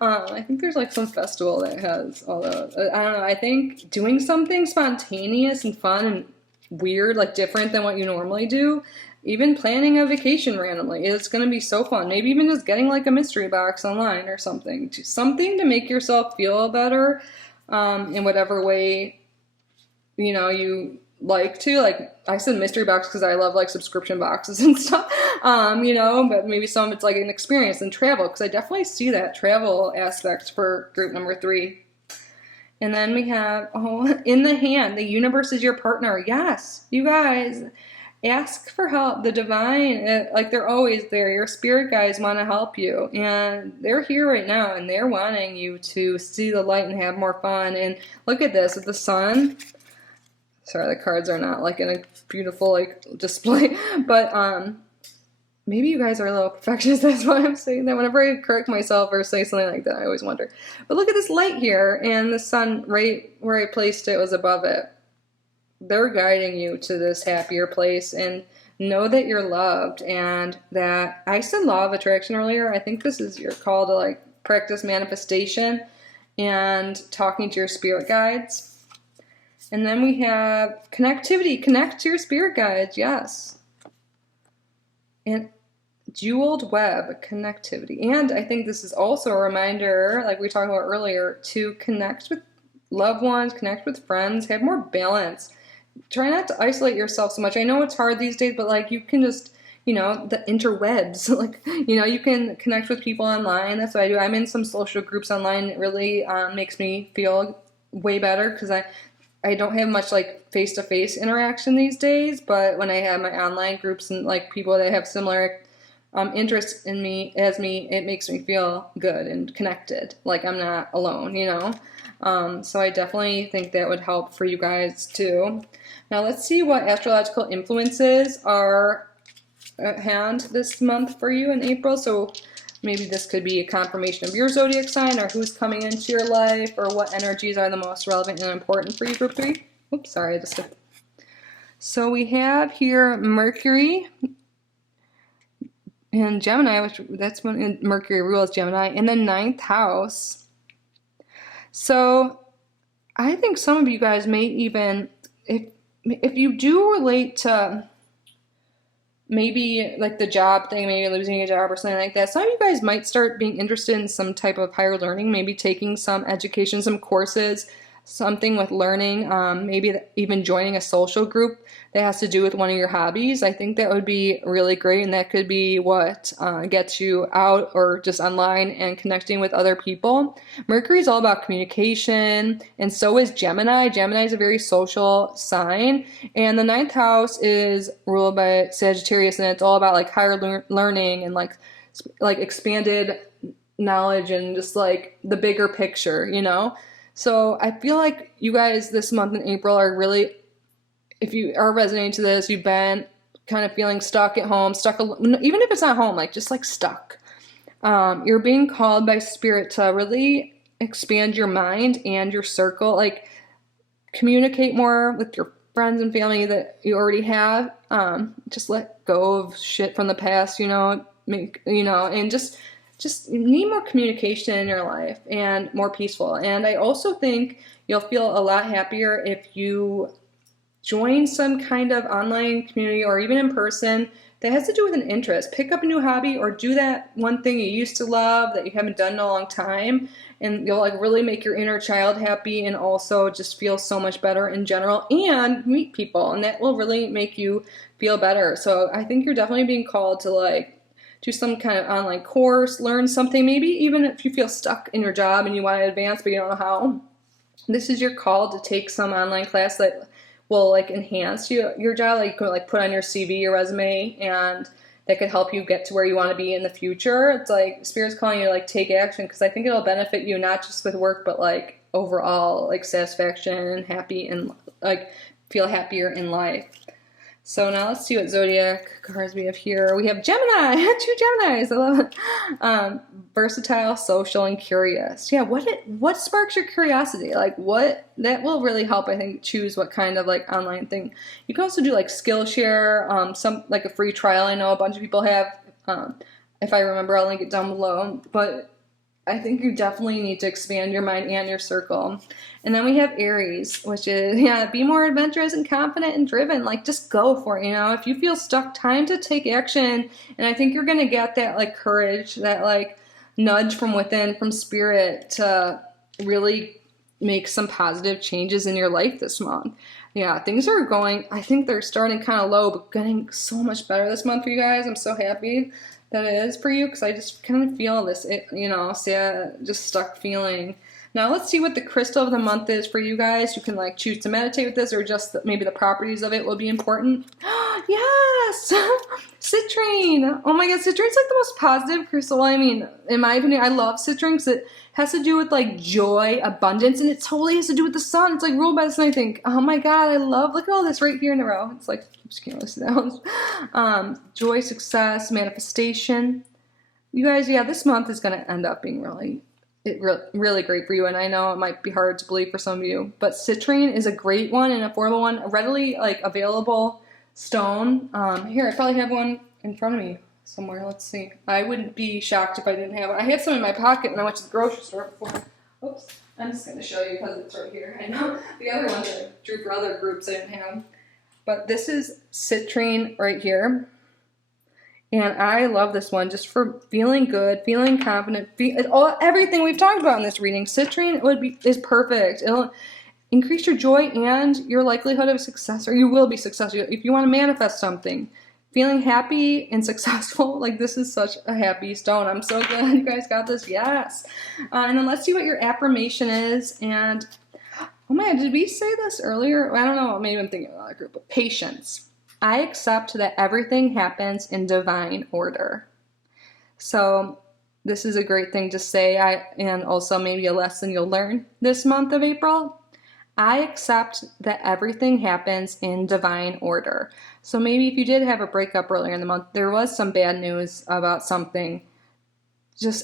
I think there's like some festival that has all those. I don't know. I think doing something spontaneous and fun and weird, like different than what you normally do, even planning a vacation randomly, it's going to be so fun. Maybe even just getting like a mystery box online or something to make yourself feel better, in whatever way you like to. Like I said mystery box because I love like subscription boxes and stuff, but maybe some of it's like an experience and travel, because I definitely see that travel aspect for group number 3. And then we have, in the hand, the universe is your partner. Yes, you guys, ask for help. The divine, like they're always there. Your spirit guides want to help you. And they're here right now. And they're wanting you to see the light and have more fun. And look at this with the sun. Sorry, the cards are not like in a beautiful like display. But maybe you guys are a little perfectionist. That's why I'm saying that. Whenever I correct myself or say something like that, I always wonder. But look at this light here, and the sun right where I placed it was above it. They're guiding you to this happier place, and know that you're loved, and that I said law of attraction earlier. I think this is your call to like practice manifestation and talking to your spirit guides. And then we have connectivity. Connect to your spirit guides. Yes. And jeweled web, connectivity. And I think this is also a reminder, like we talked about earlier, to connect with loved ones, connect with friends, have more balance. Try not to isolate yourself so much. I know it's hard these days, but like you can just, the interwebs, like, you can connect with people online. That's what I do. I'm in some social groups online. It really makes me feel way better because I don't have much like face-to-face interaction these days, but when I have my online groups and like people that have similar interests in me as me, it makes me feel good and connected. Like I'm not alone, So I definitely think that would help for you guys too. Now let's see what astrological influences are at hand this month for you in April. So maybe this could be a confirmation of your zodiac sign, or who's coming into your life, or what energies are the most relevant and important for you, group 3. Oops, sorry, I just skipped. So we have here Mercury in Gemini, which that's when Mercury rules Gemini, in the 9th house. So I think some of you guys may even, if you do relate to maybe like the job thing, maybe losing a job or something like that, some of you guys might start being interested in some type of higher learning, maybe taking some education, some courses something with learning, maybe even joining a social group that has to do with one of your hobbies. I think that would be really great, and that could be what gets you out or just online and connecting with other people. Mercury is all about communication, and so is Gemini. Gemini is a very social sign, and the ninth house is ruled by Sagittarius, and it's all about like higher learning and like expanded knowledge and just like the bigger picture, you know? So I feel like you guys this month in April are really, if you are resonating to this, you've been kind of feeling stuck at home, even if it's not home, like just like stuck. You're being called by spirit to really expand your mind and your circle, like communicate more with your friends and family that you already have. Just let go of shit from the past, and just need more communication in your life and more peaceful. And I also think you'll feel a lot happier if you join some kind of online community or even in person that has to do with an interest. Pick up a new hobby or do that one thing you used to love that you haven't done in a long time, and you'll like really make your inner child happy and also just feel so much better in general and meet people, and that will really make you feel better. So I think you're definitely being called to like do some kind of online course, learn something, maybe even if you feel stuck in your job and you want to advance but you don't know how. This is your call to take some online class that will like enhance your job, like you could like put on your CV, your resume, and that could help you get to where you want to be in the future. It's like Spirit's calling you to like take action, because I think it'll benefit you not just with work but like overall like satisfaction and happy and like feel happier in life. So now let's see what zodiac cards we have here. We have Gemini, 2 Geminis. I love it. Versatile, social, and curious. Yeah, what sparks your curiosity? Like what, that will really help, I think, choose what kind of like online thing. You can also do like Skillshare, some like a free trial. I know a bunch of people have. If I remember, I'll link it down below. But I think you definitely need to expand your mind and your circle. And then we have Aries, which is, be more adventurous and confident and driven. Like, just go for it, If you feel stuck, time to take action. And I think you're going to get that, like, courage, that, like, nudge from within, from spirit to really make some positive changes in your life this month. Yeah, things are going, I think they're starting kind of low, but getting so much better this month for you guys. I'm so happy that it is for you, because I just kind of feel this, sad, just stuck feeling. Now let's see what the crystal of the month is for you guys. You can like choose to meditate with this, or just maybe the properties of it will be important. Yes! Citrine! Oh my god, citrine's like the most positive crystal. I mean, in my opinion, I love citrine because it has to do with like joy, abundance, and it totally has to do with the sun. It's like ruled by the sun, I think. Oh my god, look at all this right here in a row. It's like, I just can't listen down. Joy, success, manifestation. You guys, this month is going to end up being really great for you, and I know it might be hard to believe for some of you, but citrine is a great one and affordable one, a readily like available stone. Here, I probably have one in front of me somewhere. Let's see. I wouldn't be shocked if I didn't have it. I had some in my pocket when I went to the grocery store before. Oops. I'm just going to show you because it's right here. I know the other ones I drew for other groups I didn't have. But this is citrine right here. And I love this one just for feeling good, feeling confident, everything we've talked about in this reading. Citrine is perfect. It'll increase your joy and your likelihood of success, or you will be successful if you want to manifest something. Feeling happy and successful, like this is such a happy stone. I'm so glad you guys got this. Yes. And then let's see what your affirmation is. And oh my god, did we say this earlier? I don't know. Maybe I'm thinking of another group. But patience. I accept that everything happens in divine order. So this is a great thing to say, and also maybe a lesson you'll learn this month of April. I accept that everything happens in divine order. So maybe if you did have a breakup earlier in the month, there was some bad news about something.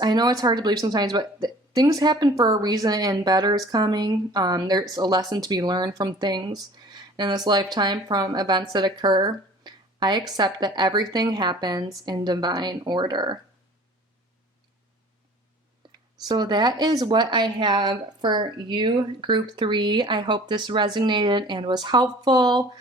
I know it's hard to believe sometimes, but things happen for a reason, and better is coming. There's a lesson to be learned from things in this lifetime, from events that occur. I accept that everything happens in divine order. So that is what I have for you, Group 3. I hope this resonated and was helpful.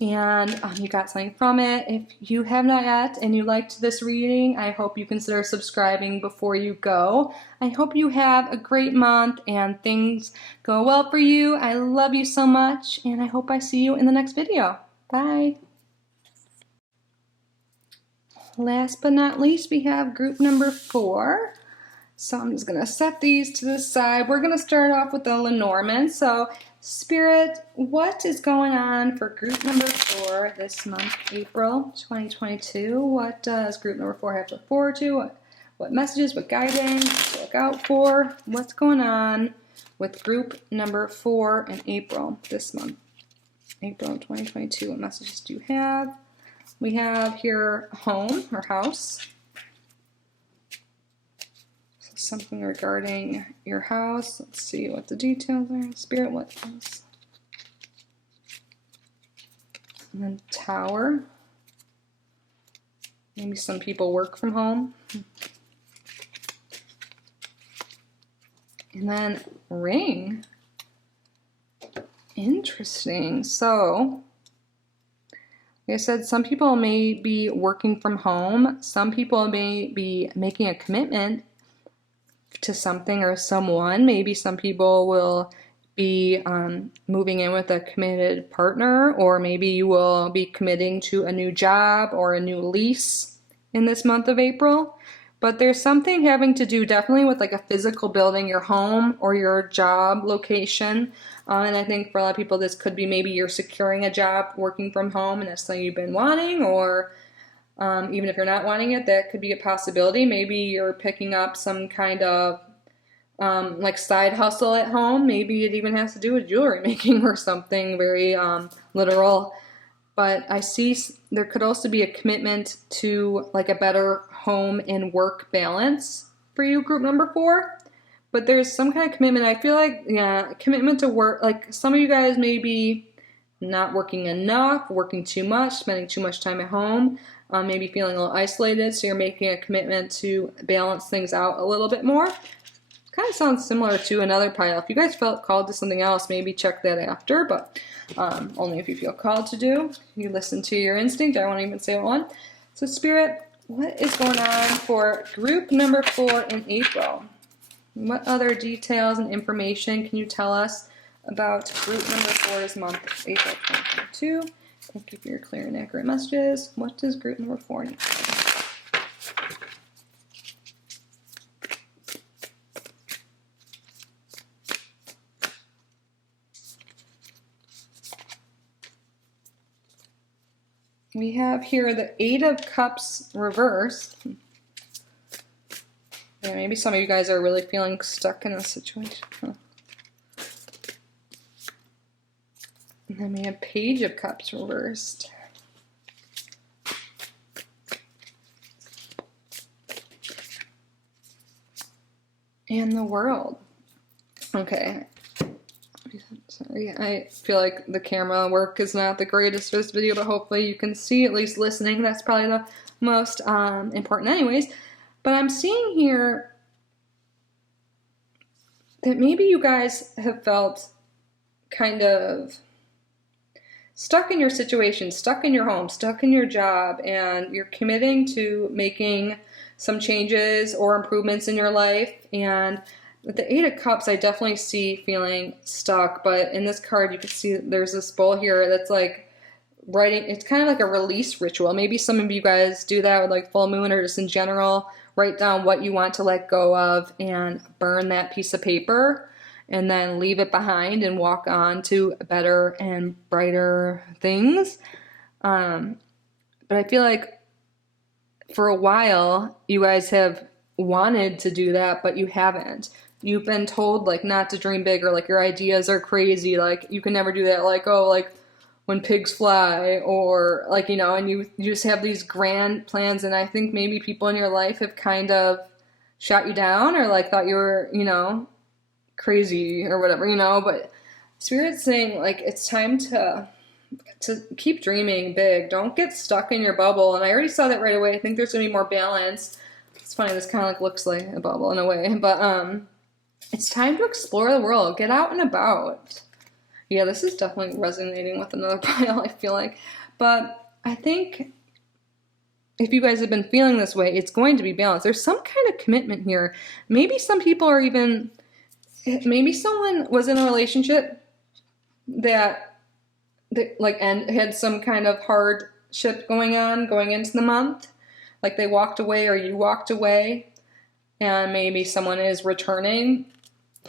and you got something from it. If you have not yet and you liked this reading, I hope you consider subscribing before you go. I hope you have a great month and things go well for you. I love you so much, and I hope I see you in the next video. Bye. Last but not least, we have group number 4. So I'm just going to set these to the side. We're going to start off with the Lenormand. So Spirit, what is going on for group number 4 this month, April 2022? What does group number 4 have to look forward to? What messages, what guidance to look out for? What's going on with group number 4 in April this month? April 2022, what messages do you have? We have here home or house. So something regarding your house. Let's see what the details are. Spirit, what else? And then Tower. Maybe some people work from home. And then Ring. Interesting. So, like I said, some people may be working from home. Some people may be making a commitment to something or someone. Maybe some people will be moving in with a committed partner, or maybe you will be committing to a new job or a new lease in this month of April. But there's something having to do definitely with like a physical building, your home or your job location. And I think for a lot of people, this could be maybe you're securing a job working from home and that's something you've been wanting, or even if you're not wanting it, that could be a possibility. Maybe you're picking up some kind of like side hustle at home. Maybe it even has to do with jewelry making or something very literal. But I see there could also be a commitment to like a better home and work balance for you, group number 4. But there's some kind of commitment. I feel like, yeah, commitment to work. Like some of you guys may be not working enough, working too much, spending too much time at home, maybe feeling a little isolated. So you're making a commitment to balance things out a little bit more. Kind of sounds similar to another pile. If you guys felt called to something else, maybe check that after, but only if you feel called to do. You listen to your instinct. I won't even say what one. So Spirit, what is going on for group number 4 in April? What other details and information can you tell us about group number 4's month, April 2022? Thank you for your clear and accurate messages. What does group number 4 need? We have here the 8 of Cups reversed. Yeah, maybe some of you guys are really feeling stuck in a situation. Huh. And then we have Page of Cups reversed. And the World. Okay. Sorry, I feel like the camera work is not the greatest for this video, but hopefully you can see, at least listening. That's probably the most important anyways. But I'm seeing here that maybe you guys have felt kind of stuck in your situation, stuck in your home, stuck in your job, and you're committing to making some changes or improvements in your life. And with the 8 of Cups, I definitely see feeling stuck. But in this card, you can see there's this bowl here that's like writing. It's kind of like a release ritual. Maybe some of you guys do that with like full moon or just in general. Write down what you want to let go of and burn that piece of paper and then leave it behind and walk on to better and brighter things. But I feel like for a while, you guys have wanted to do that, but you haven't. You've been told like not to dream big, or like your ideas are crazy, like you can never do that, like, oh, like when pigs fly, or like, you know, and you just have these grand plans. And I think maybe people in your life have kind of shot you down or like thought you were, you know, crazy or whatever, you know. But Spirit's saying like it's time to keep dreaming big. Don't get stuck in your bubble. And I already saw that right away. I think there's gonna be more balance. It's funny, this kind of like looks like a bubble in a way, but it's time to explore the world. Get out and about. Yeah, this is definitely resonating with another pile, I feel like. But I think if you guys have been feeling this way, it's going to be balanced. There's some kind of commitment here. Maybe some people are even, maybe someone was in a relationship that like, and had some kind of hardship going on going into the month. Like they walked away or you walked away, and maybe someone is returning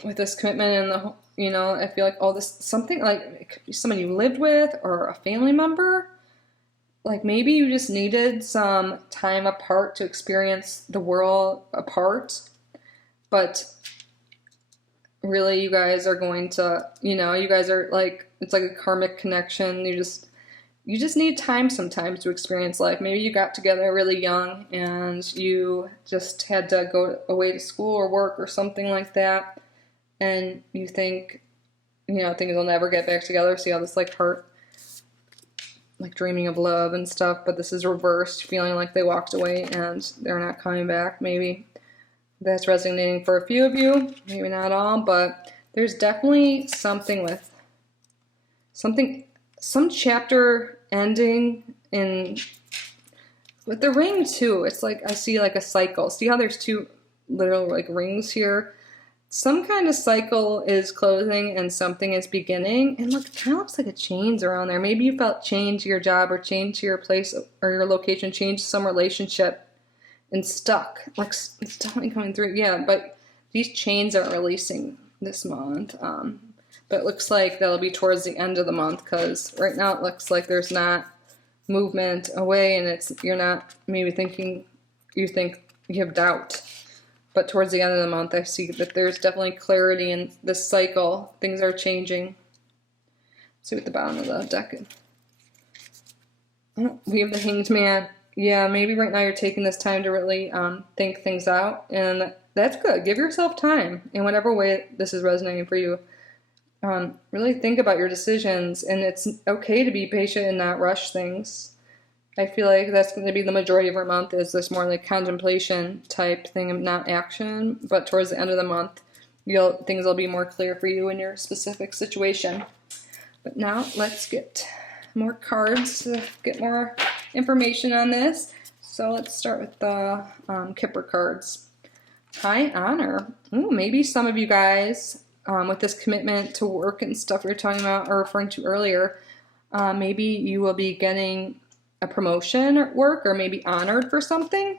with this commitment and the, you know, I feel like all this, something like it could be someone you lived with or a family member. Like maybe you just needed some time apart to experience the world apart, but really you guys are going to, you know, you guys are like, it's like a karmic connection. You just need time sometimes to experience life. Maybe you got together really young and you just had to go away to school or work or something like that, and you think, you know, things will never get back together. See how this like hurt, like dreaming of love and stuff, but this is reversed, feeling like they walked away and they're not coming back. Maybe that's resonating for a few of you, maybe not all, but there's definitely something with some chapter ending in with the ring too. It's like I see like a cycle. See how there's two literal like rings here? Some kind of cycle is closing and something is beginning. And look, it kind of looks like a chains around there. Maybe you felt change to your job or change to your place or your location, change to some relationship and stuck. Like it's definitely coming through. Yeah, but these chains aren't releasing this month. But it looks like that'll be towards the end of the month, because right now it looks like there's not movement away, and you're not maybe thinking, you think you have doubt. But towards the end of the month, I see that there's definitely clarity in this cycle. Things are changing. Let's see what the bottom of the deck is. Oh, we have the Hanged Man. Yeah, maybe right now you're taking this time to really think things out, and that's good. Give yourself time in whatever way this is resonating for you. Really think about your decisions, and it's okay to be patient and not rush things. I feel like that's going to be the majority of our month, is this more like contemplation type thing of not action, but towards the end of the month, things will be more clear for you in your specific situation. But now let's get more cards to get more information on this. So let's start with the Kipper cards. High honor. Ooh, maybe some of you guys, with this commitment to work and stuff we were talking about or referring to earlier, maybe you will be getting a promotion at work or maybe honored for something.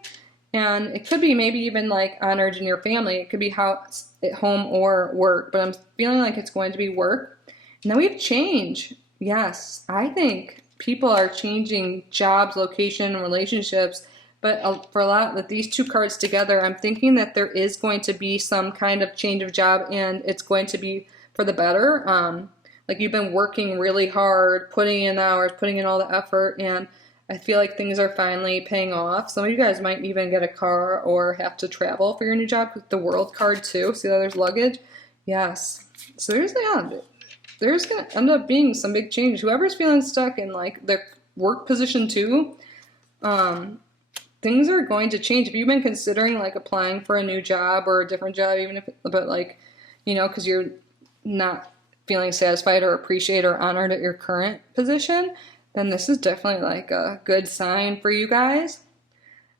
And it could be maybe even like honored in your family. It could be house, at home or work, but I'm feeling like it's going to be work. And then we have change. Yes, I think people are changing jobs, location, relationships. But for a lot of these two cards together, I'm thinking that there is going to be some kind of change of job, and it's going to be for the better. Like you've been working really hard, putting in hours, putting in all the effort, and I feel like things are finally paying off. Some of you guys might even get a car or have to travel for your new job with the World card too. See that there's luggage? Yes. So there's going to end up being some big change. Whoever's feeling stuck in like their work position too, things are going to change. If you've been considering like applying for a new job or a different job, even if, but like, you know, because you're not feeling satisfied or appreciated or honored at your current position, then this is definitely like a good sign for you guys.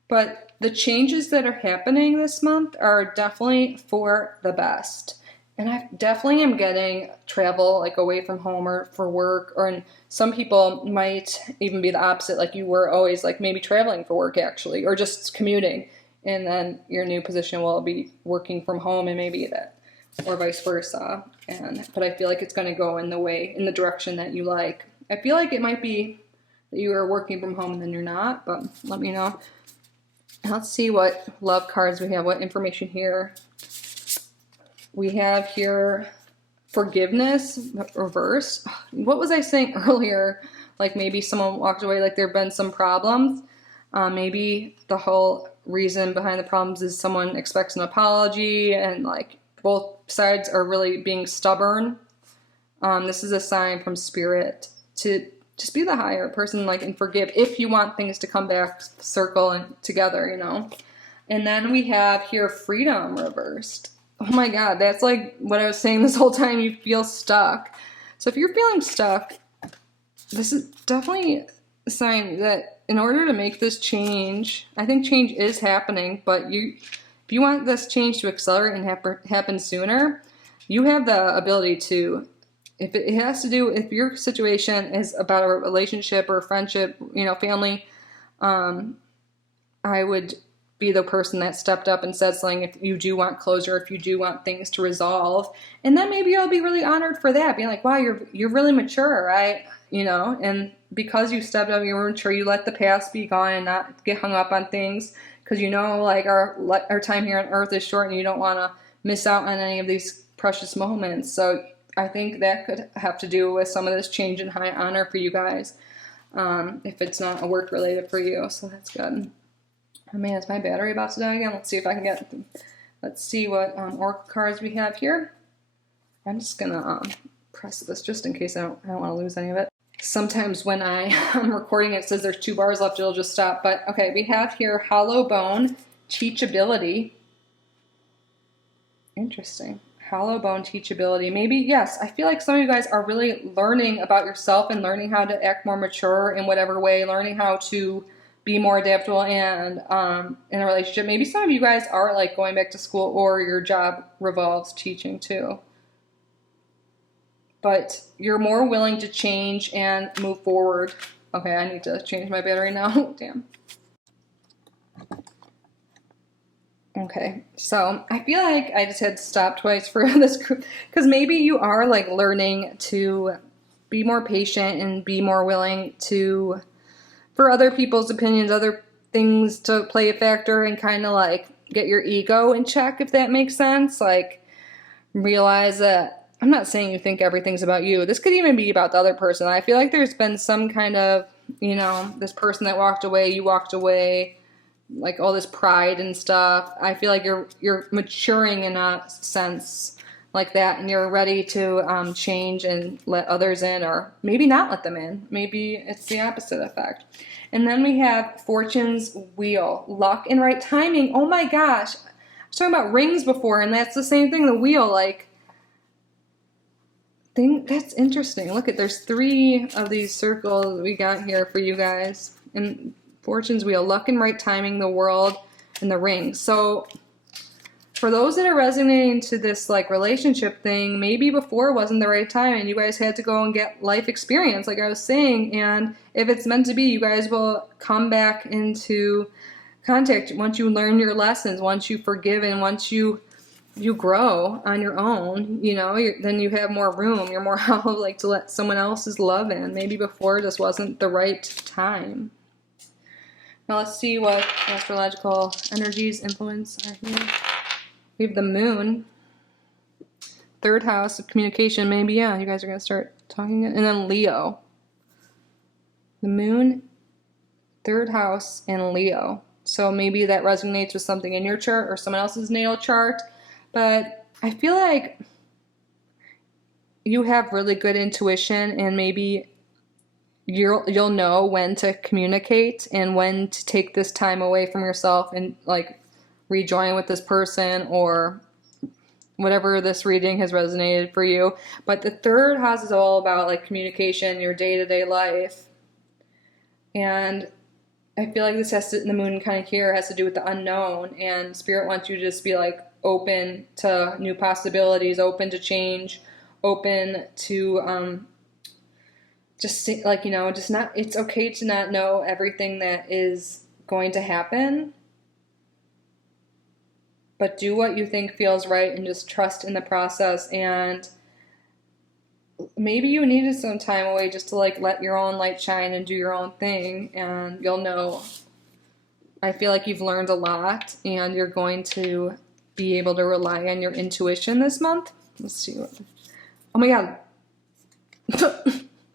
But the changes that are happening this month are definitely for the best. And I definitely am getting travel like away from home or for work, or some people might even be the opposite. Like you were always like maybe traveling for work actually, or just commuting. And then your new position will be working from home, and maybe that, or vice versa. But I feel like it's going to go in the direction that you like. I feel like it might be that you are working from home and then you're not, but let me know. Let's see what love cards we have, what information here. We have here forgiveness reversed. What was I saying earlier? Like maybe someone walked away, like there have been some problems. Maybe the whole reason behind the problems is someone expects an apology, and like both sides are really being stubborn. This is a sign from spirit to just be the higher person, like, and forgive if you want things to come back, circle and together, you know. And then we have here freedom reversed. Oh my God, that's like what I was saying this whole time. You feel stuck. So if you're feeling stuck, this is definitely a sign that in order to make this change, I think change is happening, but if you want this change to accelerate and happen sooner, you have the ability to. If it has to do, if your situation is about a relationship or a friendship, family, I would be the person that stepped up and said something if you do want closure, if you do want things to resolve. And then maybe I'll be really honored for that, being like, wow, you're really mature, right? And because you stepped up, you were mature, you let the past be gone and not get hung up on things, because like our time here on earth is short and you don't want to miss out on any of these precious moments. So I think that could have to do with some of this change in high honor for you guys, if it's not a work related for you. So that's good. Oh man, is my battery about to die again? Let's see if I can let's see what oracle cards we have here. I'm just gonna press this just in case I don't want to lose any of it. Sometimes when I'm recording it says there's 2 bars left, it'll just stop. But okay, we have here hollow bone, teachability. Interesting. Hollow bone, teachability. Maybe, yes, I feel like some of you guys are really learning about yourself and learning how to act more mature in whatever way, learning how to be more adaptable and in a relationship. Maybe some of you guys are like going back to school, or your job revolves teaching too. But you're more willing to change and move forward. Okay, I need to change my battery now. Damn. Okay, so I feel like I just had to stop twice for this group, because maybe you are like learning to be more patient and be more willing to, for other people's opinions, other things to play a factor, and kind of like get your ego in check, if that makes sense. Like realize that I'm not saying you think everything's about you. This could even be about the other person. I feel like there's been some kind of, this person that walked away, you walked away, like all this pride and stuff. I feel like you're maturing in a sense like that, and you're ready to change and let others in, or maybe not let them in. Maybe it's the opposite effect. And then we have Fortune's Wheel, luck and right timing. Oh my gosh, I was talking about rings before, and that's the same thing. The wheel, that's interesting. Look there's 3 of these circles we got here for you guys. And Fortune's Wheel, luck and right timing, the world, and the ring. So for those that are resonating to this like relationship thing, maybe before wasn't the right time and you guys had to go and get life experience, like I was saying. And if it's meant to be, you guys will come back into contact once you learn your lessons, once you forgive, and once you grow on your own, then you have more room. You're more like to let someone else's love in. Maybe before this wasn't the right time. Now let's see what astrological energies influence are here. We have the moon, 3rd house of communication. Maybe, yeah, you guys are going to start talking. And then Leo. The moon, 3rd house, and Leo. So maybe that resonates with something in your chart or someone else's natal chart. But I feel like you have really good intuition, and maybe you'll know when to communicate and when to take this time away from yourself and like rejoin with this person, or whatever this reading has resonated for you. But the 3rd house is all about like communication, your day-to-day life. And I feel like this the moon kind of here has to do with the unknown, and Spirit wants you to just be like open to new possibilities, open to change, open to just like, just not, it's okay to not know everything that is going to happen, but do what you think feels right and just trust in the process. And maybe you needed some time away just to like let your own light shine and do your own thing, and you'll know. I feel like you've learned a lot, and you're going to be able to rely on your intuition this month. Let's see what. Oh my God.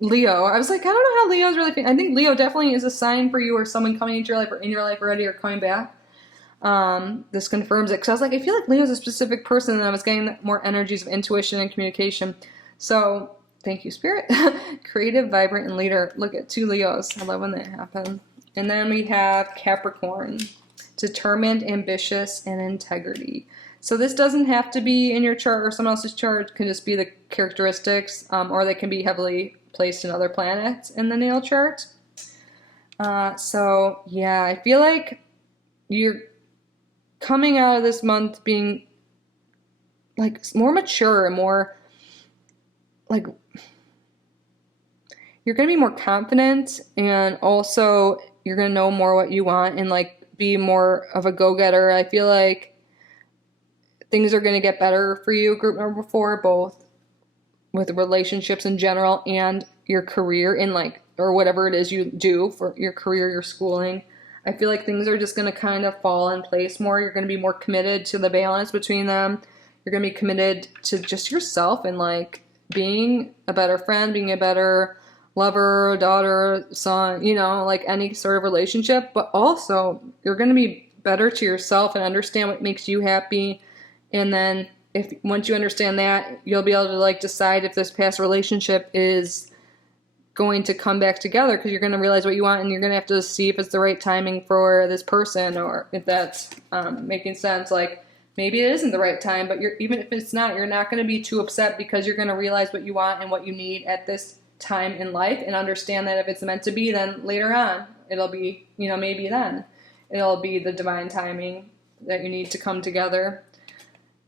Leo. I was like, I don't know how Leo's really. I think Leo definitely is a sign for you, or someone coming into your life, or in your life already, or coming back. This confirms it, because I was like, I feel like Leo's a specific person, and I was getting more energies of intuition and communication. So thank you, Spirit. Creative, vibrant, and leader. Look at 2 Leos. I love when that happens. And then we have Capricorn, determined, ambitious, and integrity. So this doesn't have to be in your chart or someone else's chart. It can just be the characteristics, or they can be heavily placed in other planets in the natal chart. So yeah, I feel like you're coming out of this month being like more mature and more like you're going to be more confident, and also you're going to know more what you want and like be more of a go-getter. I feel like things are going to get better for you, group number 4, both with relationships in general and your career in like, or whatever it is you do for your career, your schooling. I feel like things are just going to kind of fall in place more. You're going to be more committed to the balance between them. You're going to be committed to just yourself and like being a better friend, being a better lover, daughter, son, you know, like any sort of relationship. But also you're going to be better to yourself and understand what makes you happy. And then if once you understand that, you'll be able to like decide if this past relationship is going to come back together, because you're going to realize what you want, and you're going to have to see if it's the right timing for this person, or if that's making sense. Like maybe it isn't the right time, but even if it's not, you're not going to be too upset, because you're going to realize what you want and what you need at this time in life, and understand that if it's meant to be, then later on it'll be, you know, maybe then it'll be the divine timing that you need to come together.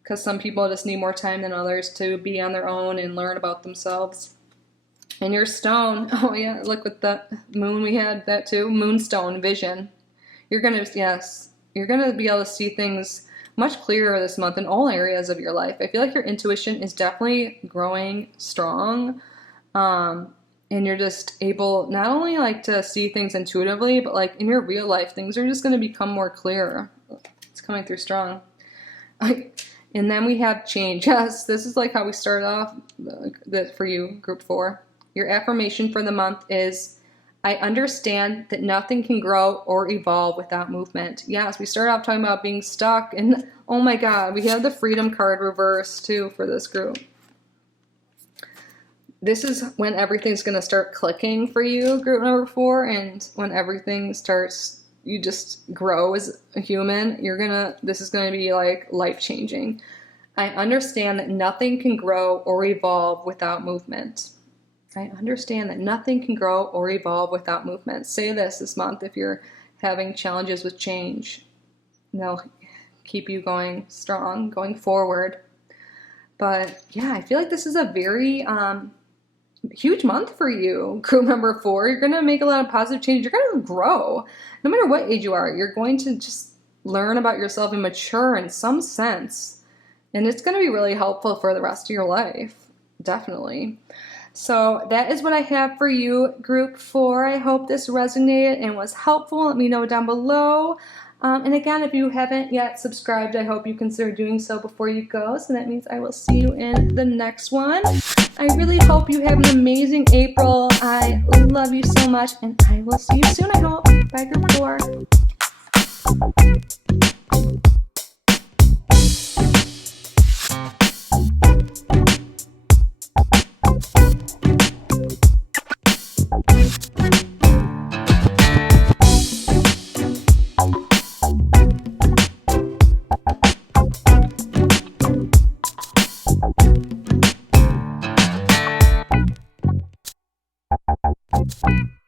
Because some people just need more time than others to be on their own and learn about themselves. And your stone, oh yeah, look with the moon, we had that too, moonstone vision. You're going to be able to see things much clearer this month in all areas of your life. I feel like your intuition is definitely growing strong. And you're just able not only like to see things intuitively, but like in your real life, things are just going to become more clear. It's coming through strong. And then we have change. Yes, this is like how we started off for you, group 4. Your affirmation for the month is, I understand that nothing can grow or evolve without movement. Yes, we started off talking about being stuck, and oh my God, we have the freedom card reversed too for this group. This is when everything's going to start clicking for you, group number 4, and when everything starts, you just grow as a human. This is going to be like life-changing. I understand that nothing can grow or evolve without movement. I understand that nothing can grow or evolve without movement. Say this month if you're having challenges with change. They'll keep you going strong, going forward. But yeah, I feel like this is a very huge month for you, group number 4. You're going to make a lot of positive change. You're going to grow. No matter what age you are, you're going to just learn about yourself and mature in some sense. And it's going to be really helpful for the rest of your life. Definitely. So that is what I have for you, group 4. I hope this resonated and was helpful. Let me know down below. And again, if you haven't yet subscribed, I hope you consider doing so before you go. So that means I will see you in the next one. I really hope you have an amazing April. I love you so much, and I will see you soon, I hope. Bye, group 4. Thank you.